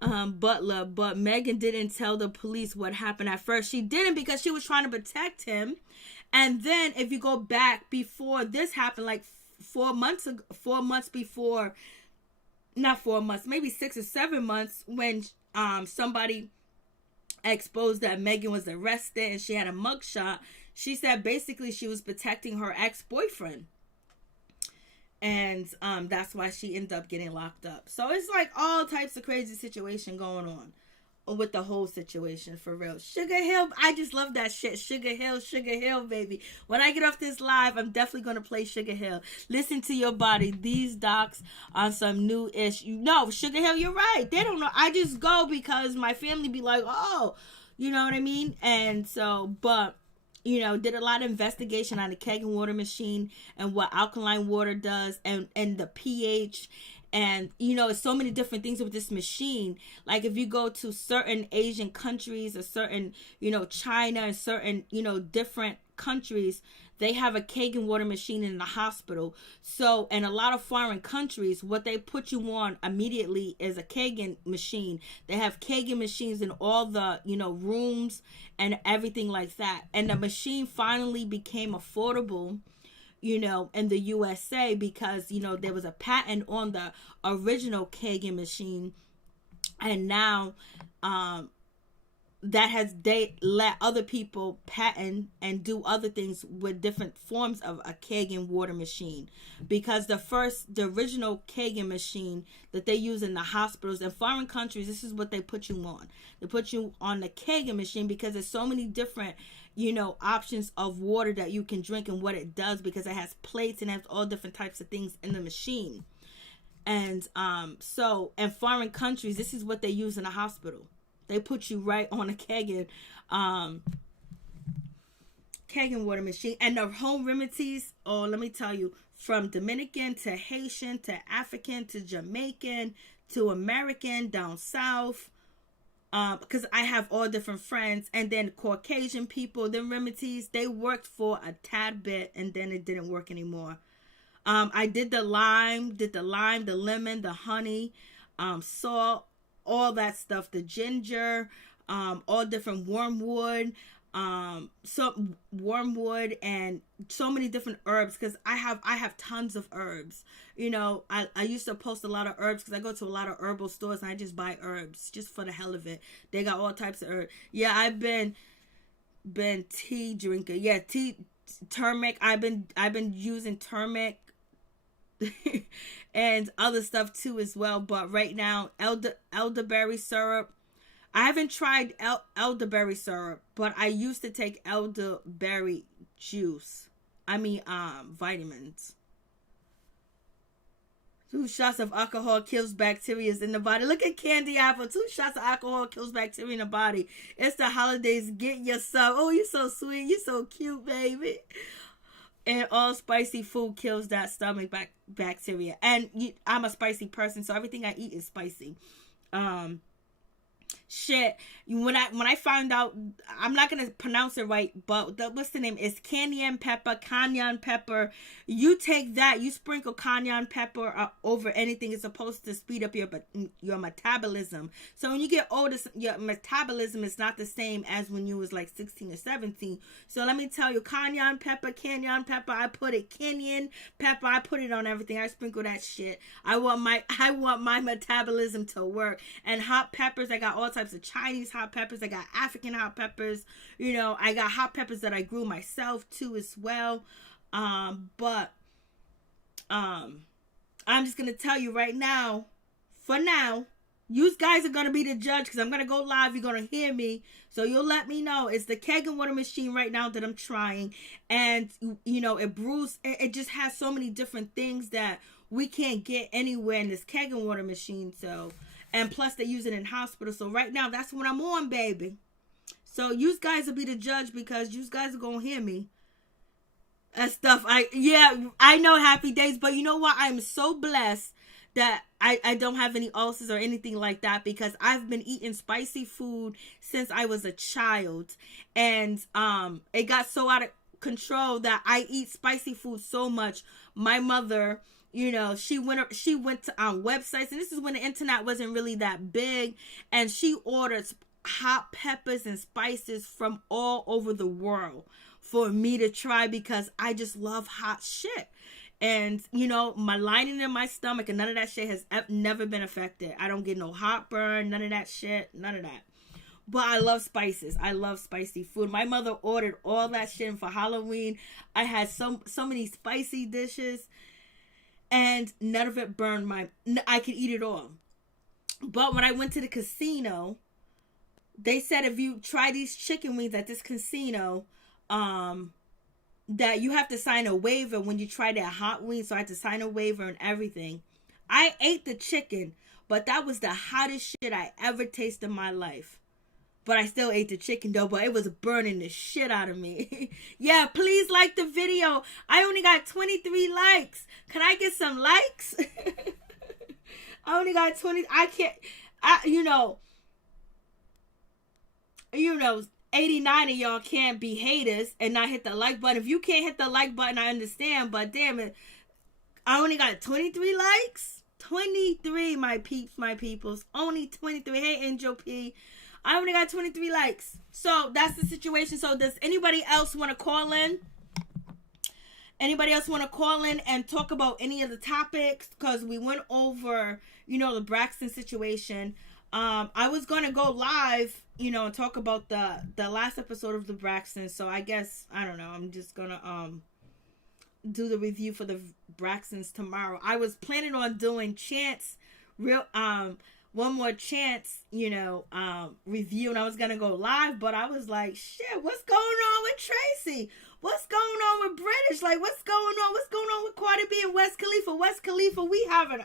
Butler, but Megan didn't tell the police what happened at first. She didn't, because she was trying to protect him. And then if you go back before this happened, like 4 months before. Not 4 months, maybe 6 or 7 months, when somebody exposed that Megan was arrested and she had a mugshot. She said basically she was protecting her ex-boyfriend, and that's why she ended up getting locked up. So it's like all types of crazy situation going on with the whole situation, for real. Sugar Hill, I just love that shit. Sugar Hill, baby. When I get off this live, I'm definitely gonna play Sugar Hill. Listen to your body. These docs on some new ish. No, Sugar Hill, you're right. They don't know. I just go because my family be like, oh, you know what I mean? And so, but, you know, did a lot of investigation on the keg and water machine and what alkaline water does, and the pH. And, you know, it's so many different things with this machine. Like, if you go to certain Asian countries or certain, you know, China and certain, you know, different countries, they have a keg and water machine in the hospital. So, in a lot of foreign countries, what they put you on immediately is a kegging machine. They have kegging machines in all the, you know, rooms and everything like that. And the machine finally became affordable, you know, in the USA, because, you know, there was a patent on the original kegging machine, and now they let other people patent and do other things with different forms of a kegging water machine, because the original kegging machine that they use in the hospitals in foreign countries, this is what they put you on. They put you on the kegging machine because there's so many different, you know, options of water that you can drink and what it does, because it has plates and has all different types of things in the machine. And so in foreign countries, this is what they use in the hospital. They put you right on a kegging water machine. And the home remedies, oh, let me tell you, from Dominican to Haitian to African to Jamaican to American down south, because I have all different friends, and then Caucasian people, the remedies, they worked for a tad bit and then it didn't work anymore. I did the lime, the lemon, the honey, salt, all that stuff, the ginger, all different wormwood, some wormwood and so many different herbs, because I have tons of herbs. You know, I used to post a lot of herbs because I go to a lot of herbal stores and I just buy herbs just for the hell of it. They got all types of herbs. Yeah, I've been tea drinker. Yeah, turmeric. I've been using turmeric and other stuff too as well. But right now, elderberry syrup. I haven't tried elderberry syrup, but I used to take elderberry juice. Vitamins. 2 shots of alcohol kills bacteria in the body. Look at Candy Apple. 2 shots of alcohol kills bacteria in the body. It's the holidays. Get yourself. Oh, you're so sweet. You're so cute, baby. And all spicy food kills that stomach bacteria. And I'm a spicy person, so everything I eat is spicy. Shit, when I found out, I'm not gonna pronounce it right, but what's the name? It's cayenne pepper. You take that, you sprinkle cayenne pepper over anything. It's supposed to speed up your metabolism. So when you get older, your metabolism is not the same as when you was like 16 or 17. So let me tell you, cayenne pepper, I put it on everything. I sprinkle that shit. I want my metabolism to work. And hot peppers, I got all types of Chinese hot peppers. I got African hot peppers. You know, I got hot peppers that I grew myself too as well. But I'm just gonna tell you right now, for now, you guys are gonna be the judge, because I'm gonna go live. You're gonna hear me, so you'll let me know. It's the keg and water machine right now that I'm trying, and you know, it brews. It just has so many different things that we can't get anywhere in this keg and water machine. So. And plus, they use it in hospitals. So right now, that's what I'm on, baby. So you guys will be the judge, because you guys are going to hear me. And stuff. I know, happy days. But you know what? I'm so blessed that I don't have any ulcers or anything like that, because I've been eating spicy food since I was a child. And it got so out of control that I eat spicy food so much. My mother... You know, she went to websites, and this is when the internet wasn't really that big, and she ordered hot peppers and spices from all over the world for me to try, because I just love hot shit. And, you know, my lining in my stomach and none of that shit has never been affected. I don't get no heartburn, none of that shit, none of that. But I love spices. I love spicy food. My mother ordered all that shit, and for Halloween, I had so many spicy dishes. And none of it burned I could eat it all. But when I went to the casino, they said if you try these chicken wings at this casino, that you have to sign a waiver when you try their hot wings. So I had to sign a waiver and everything. I ate the chicken, but that was the hottest shit I ever tasted in my life. But I still ate the chicken though, but it was burning the shit out of me. Yeah, please like the video. I only got 23 likes. Can I get some likes? I only got 20. You know, 89 of y'all can't be haters and not hit the like button. If you can't hit the like button, I understand, but damn it. I only got 23 likes. 23, my peeps, my peoples. Only 23. Hey, Angel P. I only got 23 likes. So that's the situation. So does anybody else want to call in? Anybody else want to call in and talk about any of the topics? Because we went over, you know, the Braxton situation. I was going to go live, you know, and talk about the last episode of the Braxton. So I guess, I don't know. I'm just going to do the review for the Braxtons tomorrow. I was planning on doing one more chance, you know, review, and I was gonna go live, but I was like, shit, what's going on with Tracy? What's going on with British? Like, what's going on with Cardi B and Wiz Khalifa? We haven't,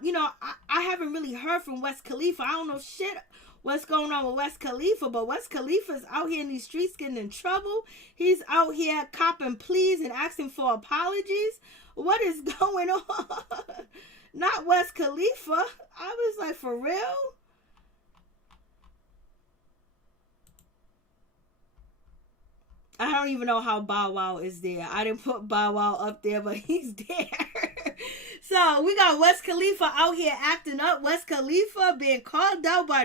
you know, I haven't really heard from Wiz Khalifa. I don't know shit what's going on with Wiz Khalifa, but Wiz Khalifa's out here in these streets getting in trouble. He's out here copping pleas and asking for apologies. What is going on? Not Wiz Khalifa. I was like, for real? I don't even know how Bow Wow is there. I didn't put Bow Wow up there, but he's there. So we got Wiz Khalifa out here acting up. Wiz Khalifa being called out by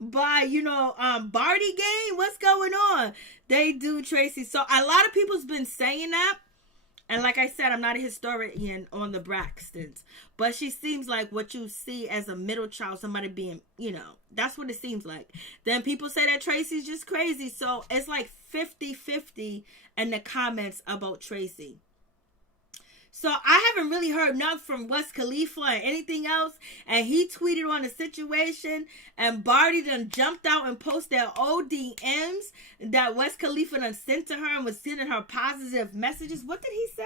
Barty gang. What's going on? They do Tracy. So a lot of people's been saying that. And like I said, I'm not a historian on the Braxtons, but she seems like what you see as a middle child, somebody being, that's what it seems like. Then people say that Tracy's just crazy. So it's like 50-50 in the comments about Tracy. So I haven't really heard nothing from Wiz Khalifa or anything else. And he tweeted on the situation. And Barty done jumped out and posted old DMs that Wiz Khalifa done sent to her and was sending her positive messages. What did he say?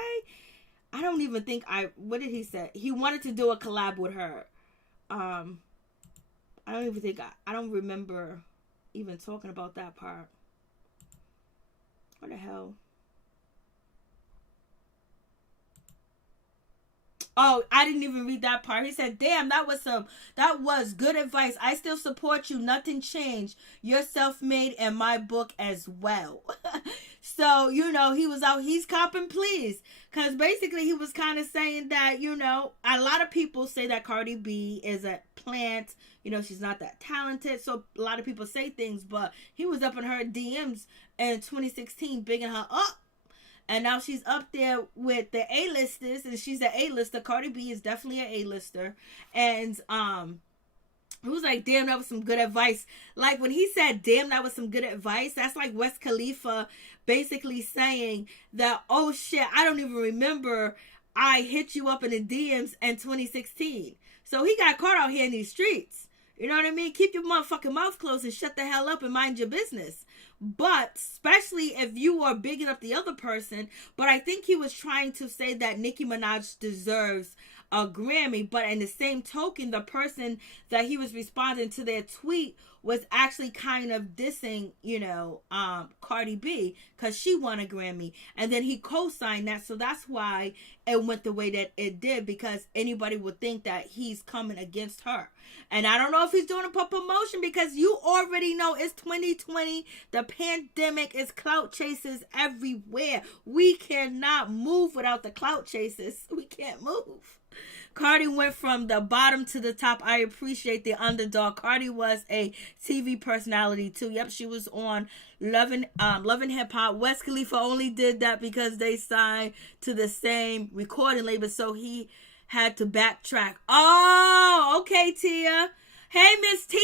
I don't even think what did he say? He wanted to do a collab with her. I don't remember even talking about that part. What the hell? Oh, I didn't even read that part. He said, damn, that was good advice. I still support you. Nothing changed. You're self-made in my book as well. So, he was out. He's copping please. Because basically he was kind of saying that, a lot of people say that Cardi B is a plant. She's not that talented. So a lot of people say things. But he was up in her DMs in 2016 bigging her up. And now she's up there with the A-listers, and she's an A-lister. Cardi B is definitely an A-lister. And it was like, damn, that was some good advice. Like, when he said, damn, that was some good advice, that's like Wiz Khalifa basically saying that, oh, shit, I don't even remember I hit you up in the DMs in 2016. So he got caught out here in these streets. You know what I mean? Keep your motherfucking mouth closed and shut the hell up and mind your business. But especially if you are bigging up the other person. But I think he was trying to say that Nicki Minaj deserves a Grammy. But in the same token, the person that he was responding to their tweet was actually kind of dissing, Cardi B, because she won a Grammy. And then he co-signed that. So that's why it went the way that it did, because anybody would think that he's coming against her. And I don't know if he's doing it for promotion, because you already know it's 2020. The pandemic is clout chasers everywhere. We cannot move without the clout chasers. We can't move. Cardi went from the bottom to the top. I appreciate the underdog. Cardi was a TV personality too. Yep, she was on Lovin' Hip Hop. Wiz Khalifa only did that because they signed to the same recording label, so he had to backtrack. Oh, okay, Tia. Hey, Miss T,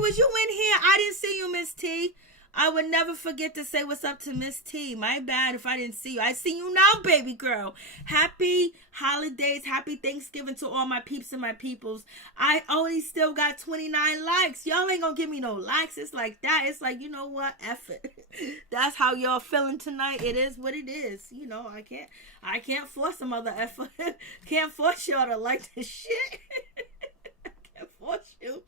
was you in here? I didn't see you, Miss T. I would never forget to say what's up to Miss T. My bad if I didn't see you. I see you now, baby girl. Happy holidays. Happy Thanksgiving to all my peeps and my peoples. I only still got 29 likes. Y'all ain't gonna give me no likes. It's like that. It's like, you know what? F it. That's how y'all feeling tonight. It is what it is. I can't force some other effort. Can't force y'all to like this shit. I can't force you.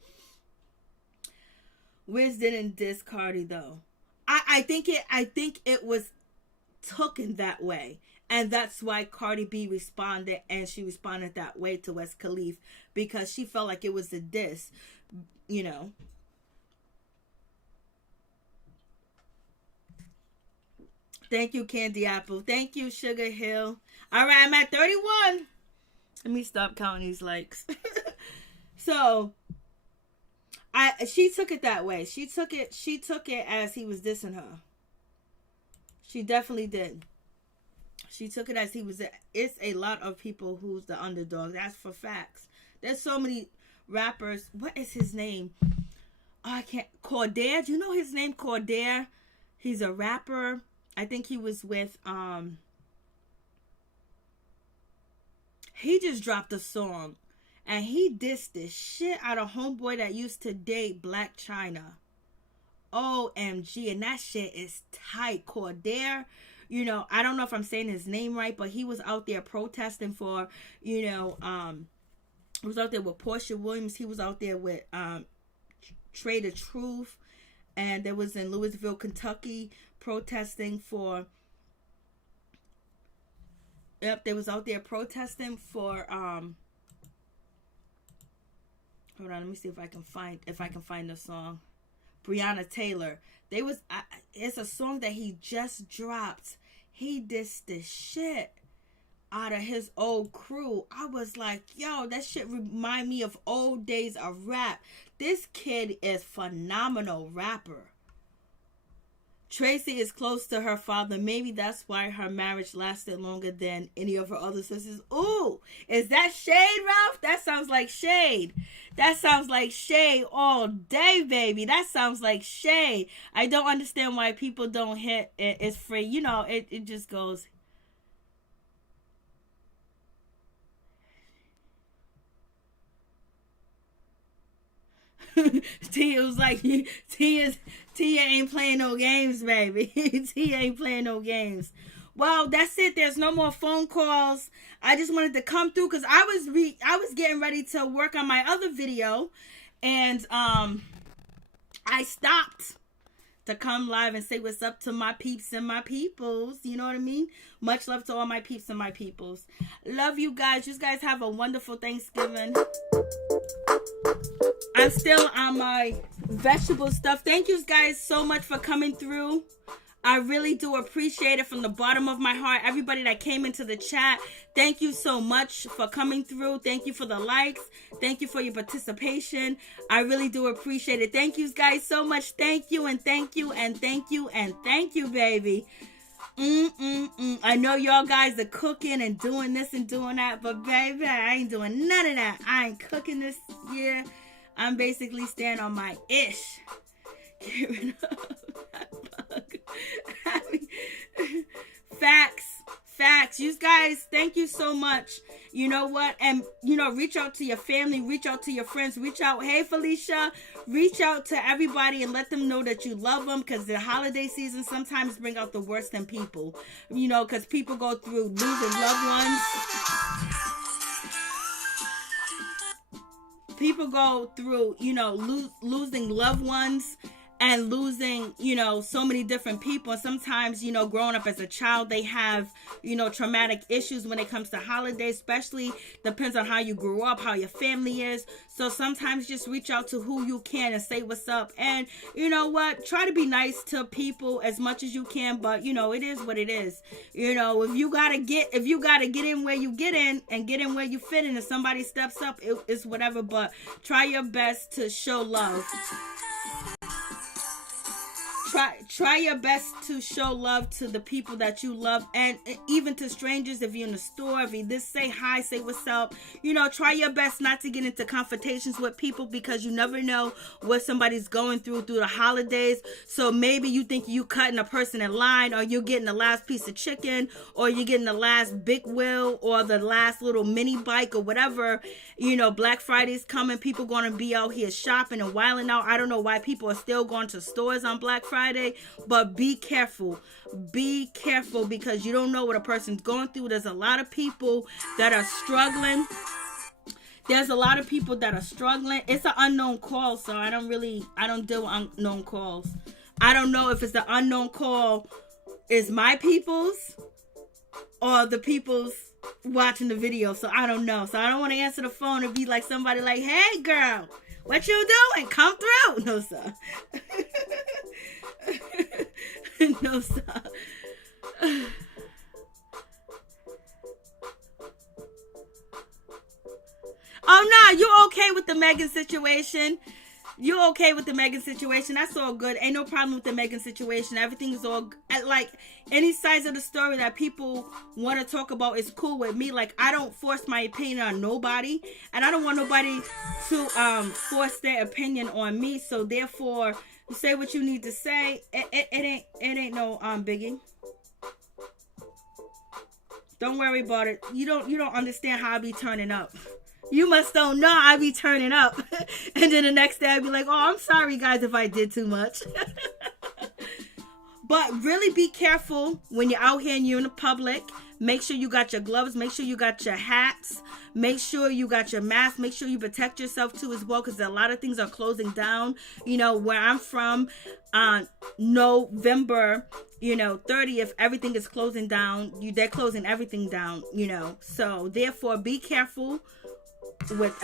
Wiz didn't diss Cardi though. I think it was taken that way, and that's why Cardi B responded, and she responded that way to Wiz Khalifa, because she felt like it was a diss, Thank you, Candy Apple. Thank you, Sugar Hill. All right, I'm at 31. Let me stop counting these likes. So. She took it that way. She took it as he was dissing her. She definitely did. She took it as he was. It's a lot of people who's the underdog. That's for facts. There's so many rappers. What is his name? Oh, I can't. Cordair. Do you know his name? Cordair. He's a rapper. I think he was with. He just dropped a song. And he dissed the shit out of homeboy that used to date Black China. OMG. And that shit is tight. Cordair. I don't know if I'm saying his name right, but he was out there protesting for, he was out there with Portia Williams. He was out there with Trader Truth. And there was in Louisville, Kentucky, protesting for... Yep, they was out there protesting for... Hold on, let me see if I can find the song. Breonna Taylor. It's a song that he just dropped. He dissed the shit out of his old crew. I was like, yo, that shit remind me of old days of rap. This kid is phenomenal rapper. Tracy is close to her father. Maybe that's why her marriage lasted longer than any of her other sisters. Ooh, is that shade, Ralph? That sounds like shade. That sounds like shade all day, baby. That sounds like shade. I don't understand why people don't hit it. It's free. You know, it just goes. Tia was like, Tia ain't playing no games, baby. Tia ain't playing no games. Well, that's it. There's no more phone calls. I just wanted to come through because I was getting ready to work on my other video, and I stopped to come live and say what's up to my peeps and my peoples. You know what I mean? Much love to all my peeps and my peoples. Love you guys. You guys have a wonderful Thanksgiving. I'm still on my vegetable stuff. Thank you guys so much for coming through. I really do appreciate it from the bottom of my heart. Everybody that came into the chat, thank you so much for coming through. Thank you for the likes. Thank you for your participation. I really do appreciate it. Thank you guys so much. Thank you and thank you and thank you and thank you, baby. I know y'all guys are cooking and doing this and doing that, but baby, I ain't doing none of that. I ain't cooking this year. I'm basically staying on my ish. Get rid of that bug. Facts. You guys, thank you so much. You know what? And, you know, reach out to your family, reach out to your friends, reach out. Hey, Felicia, reach out to everybody and let them know that you love them, because the holiday season sometimes bring out the worst in people. You know, because people go through losing loved ones. People go through, you know, losing loved ones and losing, you know, so many different people. And sometimes, you know, growing up as a child, they have, you know, traumatic issues when it comes to holidays, especially depends on how you grew up, how your family is. So sometimes just reach out to who you can and say what's up. And you know what? Try to be nice to people as much as you can, but you know, it is what it is. You know, if you gotta get in where you get in and get in where you fit in, and somebody steps up, it's whatever, but try your best to show love. Try your best to show love to the people that you love, and even to strangers. If you're in the store, if you just say hi, say what's up. You know, try your best not to get into confrontations with people, because you never know what somebody's going through the holidays. So maybe you think you cutting a person in line, or you're getting the last piece of chicken, or you're getting the last big wheel, or the last little mini bike, or whatever. You know, Black Friday's coming. People going to be out here shopping and wilding out. I don't know why people are still going to stores on Black Friday, but be careful. Be careful, because you don't know what a person's going through. There's a lot of people that are struggling. It's an unknown call, so I don't deal with unknown calls. I don't know if it's the unknown call is my people's or the people's watching the video, so I don't know. So I don't want to answer the phone and be like somebody like, hey girl, what you doing? Come through. No, sir. No, sir. Oh, no, you okay with the Megan situation? You okay with the Megan situation? That's all good. Ain't no problem with the Megan situation. Everything is all, like, any sides of the story that people want to talk about is cool with me. Like, I don't force my opinion on nobody, and I don't want nobody to force their opinion on me. So therefore, you say what you need to say. It ain't no biggie. Don't worry about it. You don't understand how I be turning up. You must don't know I be turning up. And then the next day I be like, oh, I'm sorry guys if I did too much. But really be careful when you're out here and you're in the public. Make sure you got your gloves. Make sure you got your hats. Make sure you got your mask. Make sure you protect yourself too as well, because a lot of things are closing down. You know, where I'm from, November, 30th, everything is closing down. They're closing everything down, So therefore, be careful with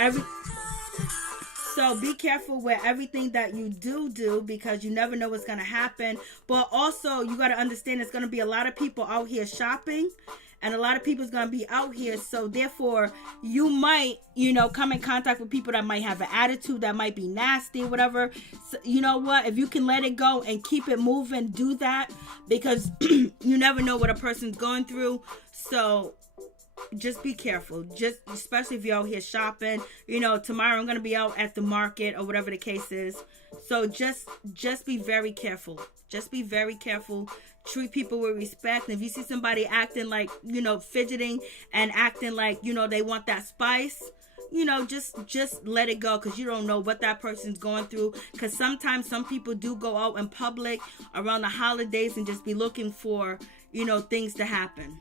be careful with everything that you do, because you never know what's going to happen. But also, you got to understand there's going to be a lot of people out here shopping, and a lot of people's gonna be out here, so therefore you might, come in contact with people that might have an attitude, that might be nasty, whatever. So, you know what, if you can let it go and keep it moving, do that, because you never know what a person's going through. So just be careful, just especially if you're out here shopping. Tomorrow I'm gonna be out at the market or whatever the case is, so just be very careful. Just be very careful. Treat people with respect. And if you see somebody acting like, fidgeting and acting like, they want that spice, just let it go, because you don't know what that person's going through. Because sometimes some people do go out in public around the holidays and just be looking for, things to happen.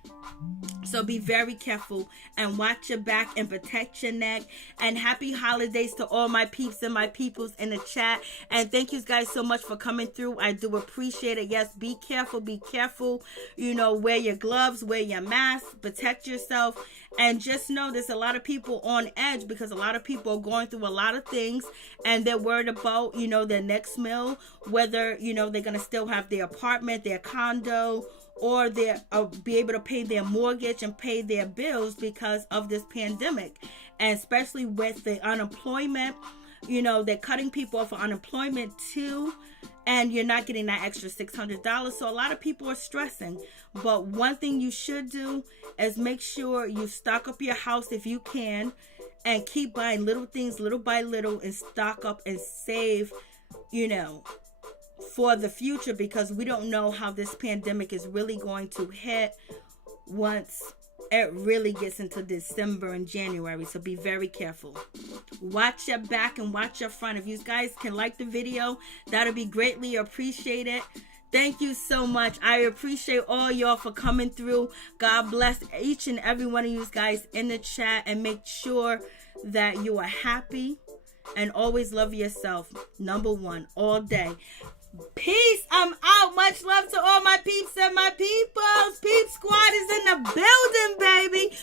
So be very careful and watch your back and protect your neck. And happy holidays to all my peeps and my peoples in the chat. And thank you guys so much for coming through. I do appreciate it. Yes, be careful. Be careful. Wear your gloves, wear your mask, protect yourself. And just know there's a lot of people on edge, because a lot of people are going through a lot of things, and they're worried about, their next meal, whether, they're going to still have their apartment, their condo, or they be able to pay their mortgage and pay their bills because of this pandemic. And especially with the unemployment, they're cutting people off for unemployment too, and you're not getting that extra $600. So a lot of people are stressing. But one thing you should do is make sure you stock up your house if you can, and keep buying little things little by little, and stock up and save, for the future, because we don't know how this pandemic is really going to hit once it really gets into December and January. So be very careful. Watch your back and watch your front. If you guys can like the video, that'll be greatly appreciated. Thank you so much. I appreciate all y'all for coming through. God bless each and every one of you guys in the chat, and make sure that you are happy and always love yourself. Number one, all day. Peace. I'm out. Much love to all my peeps and my peoples. Peep Squad is in the building, baby.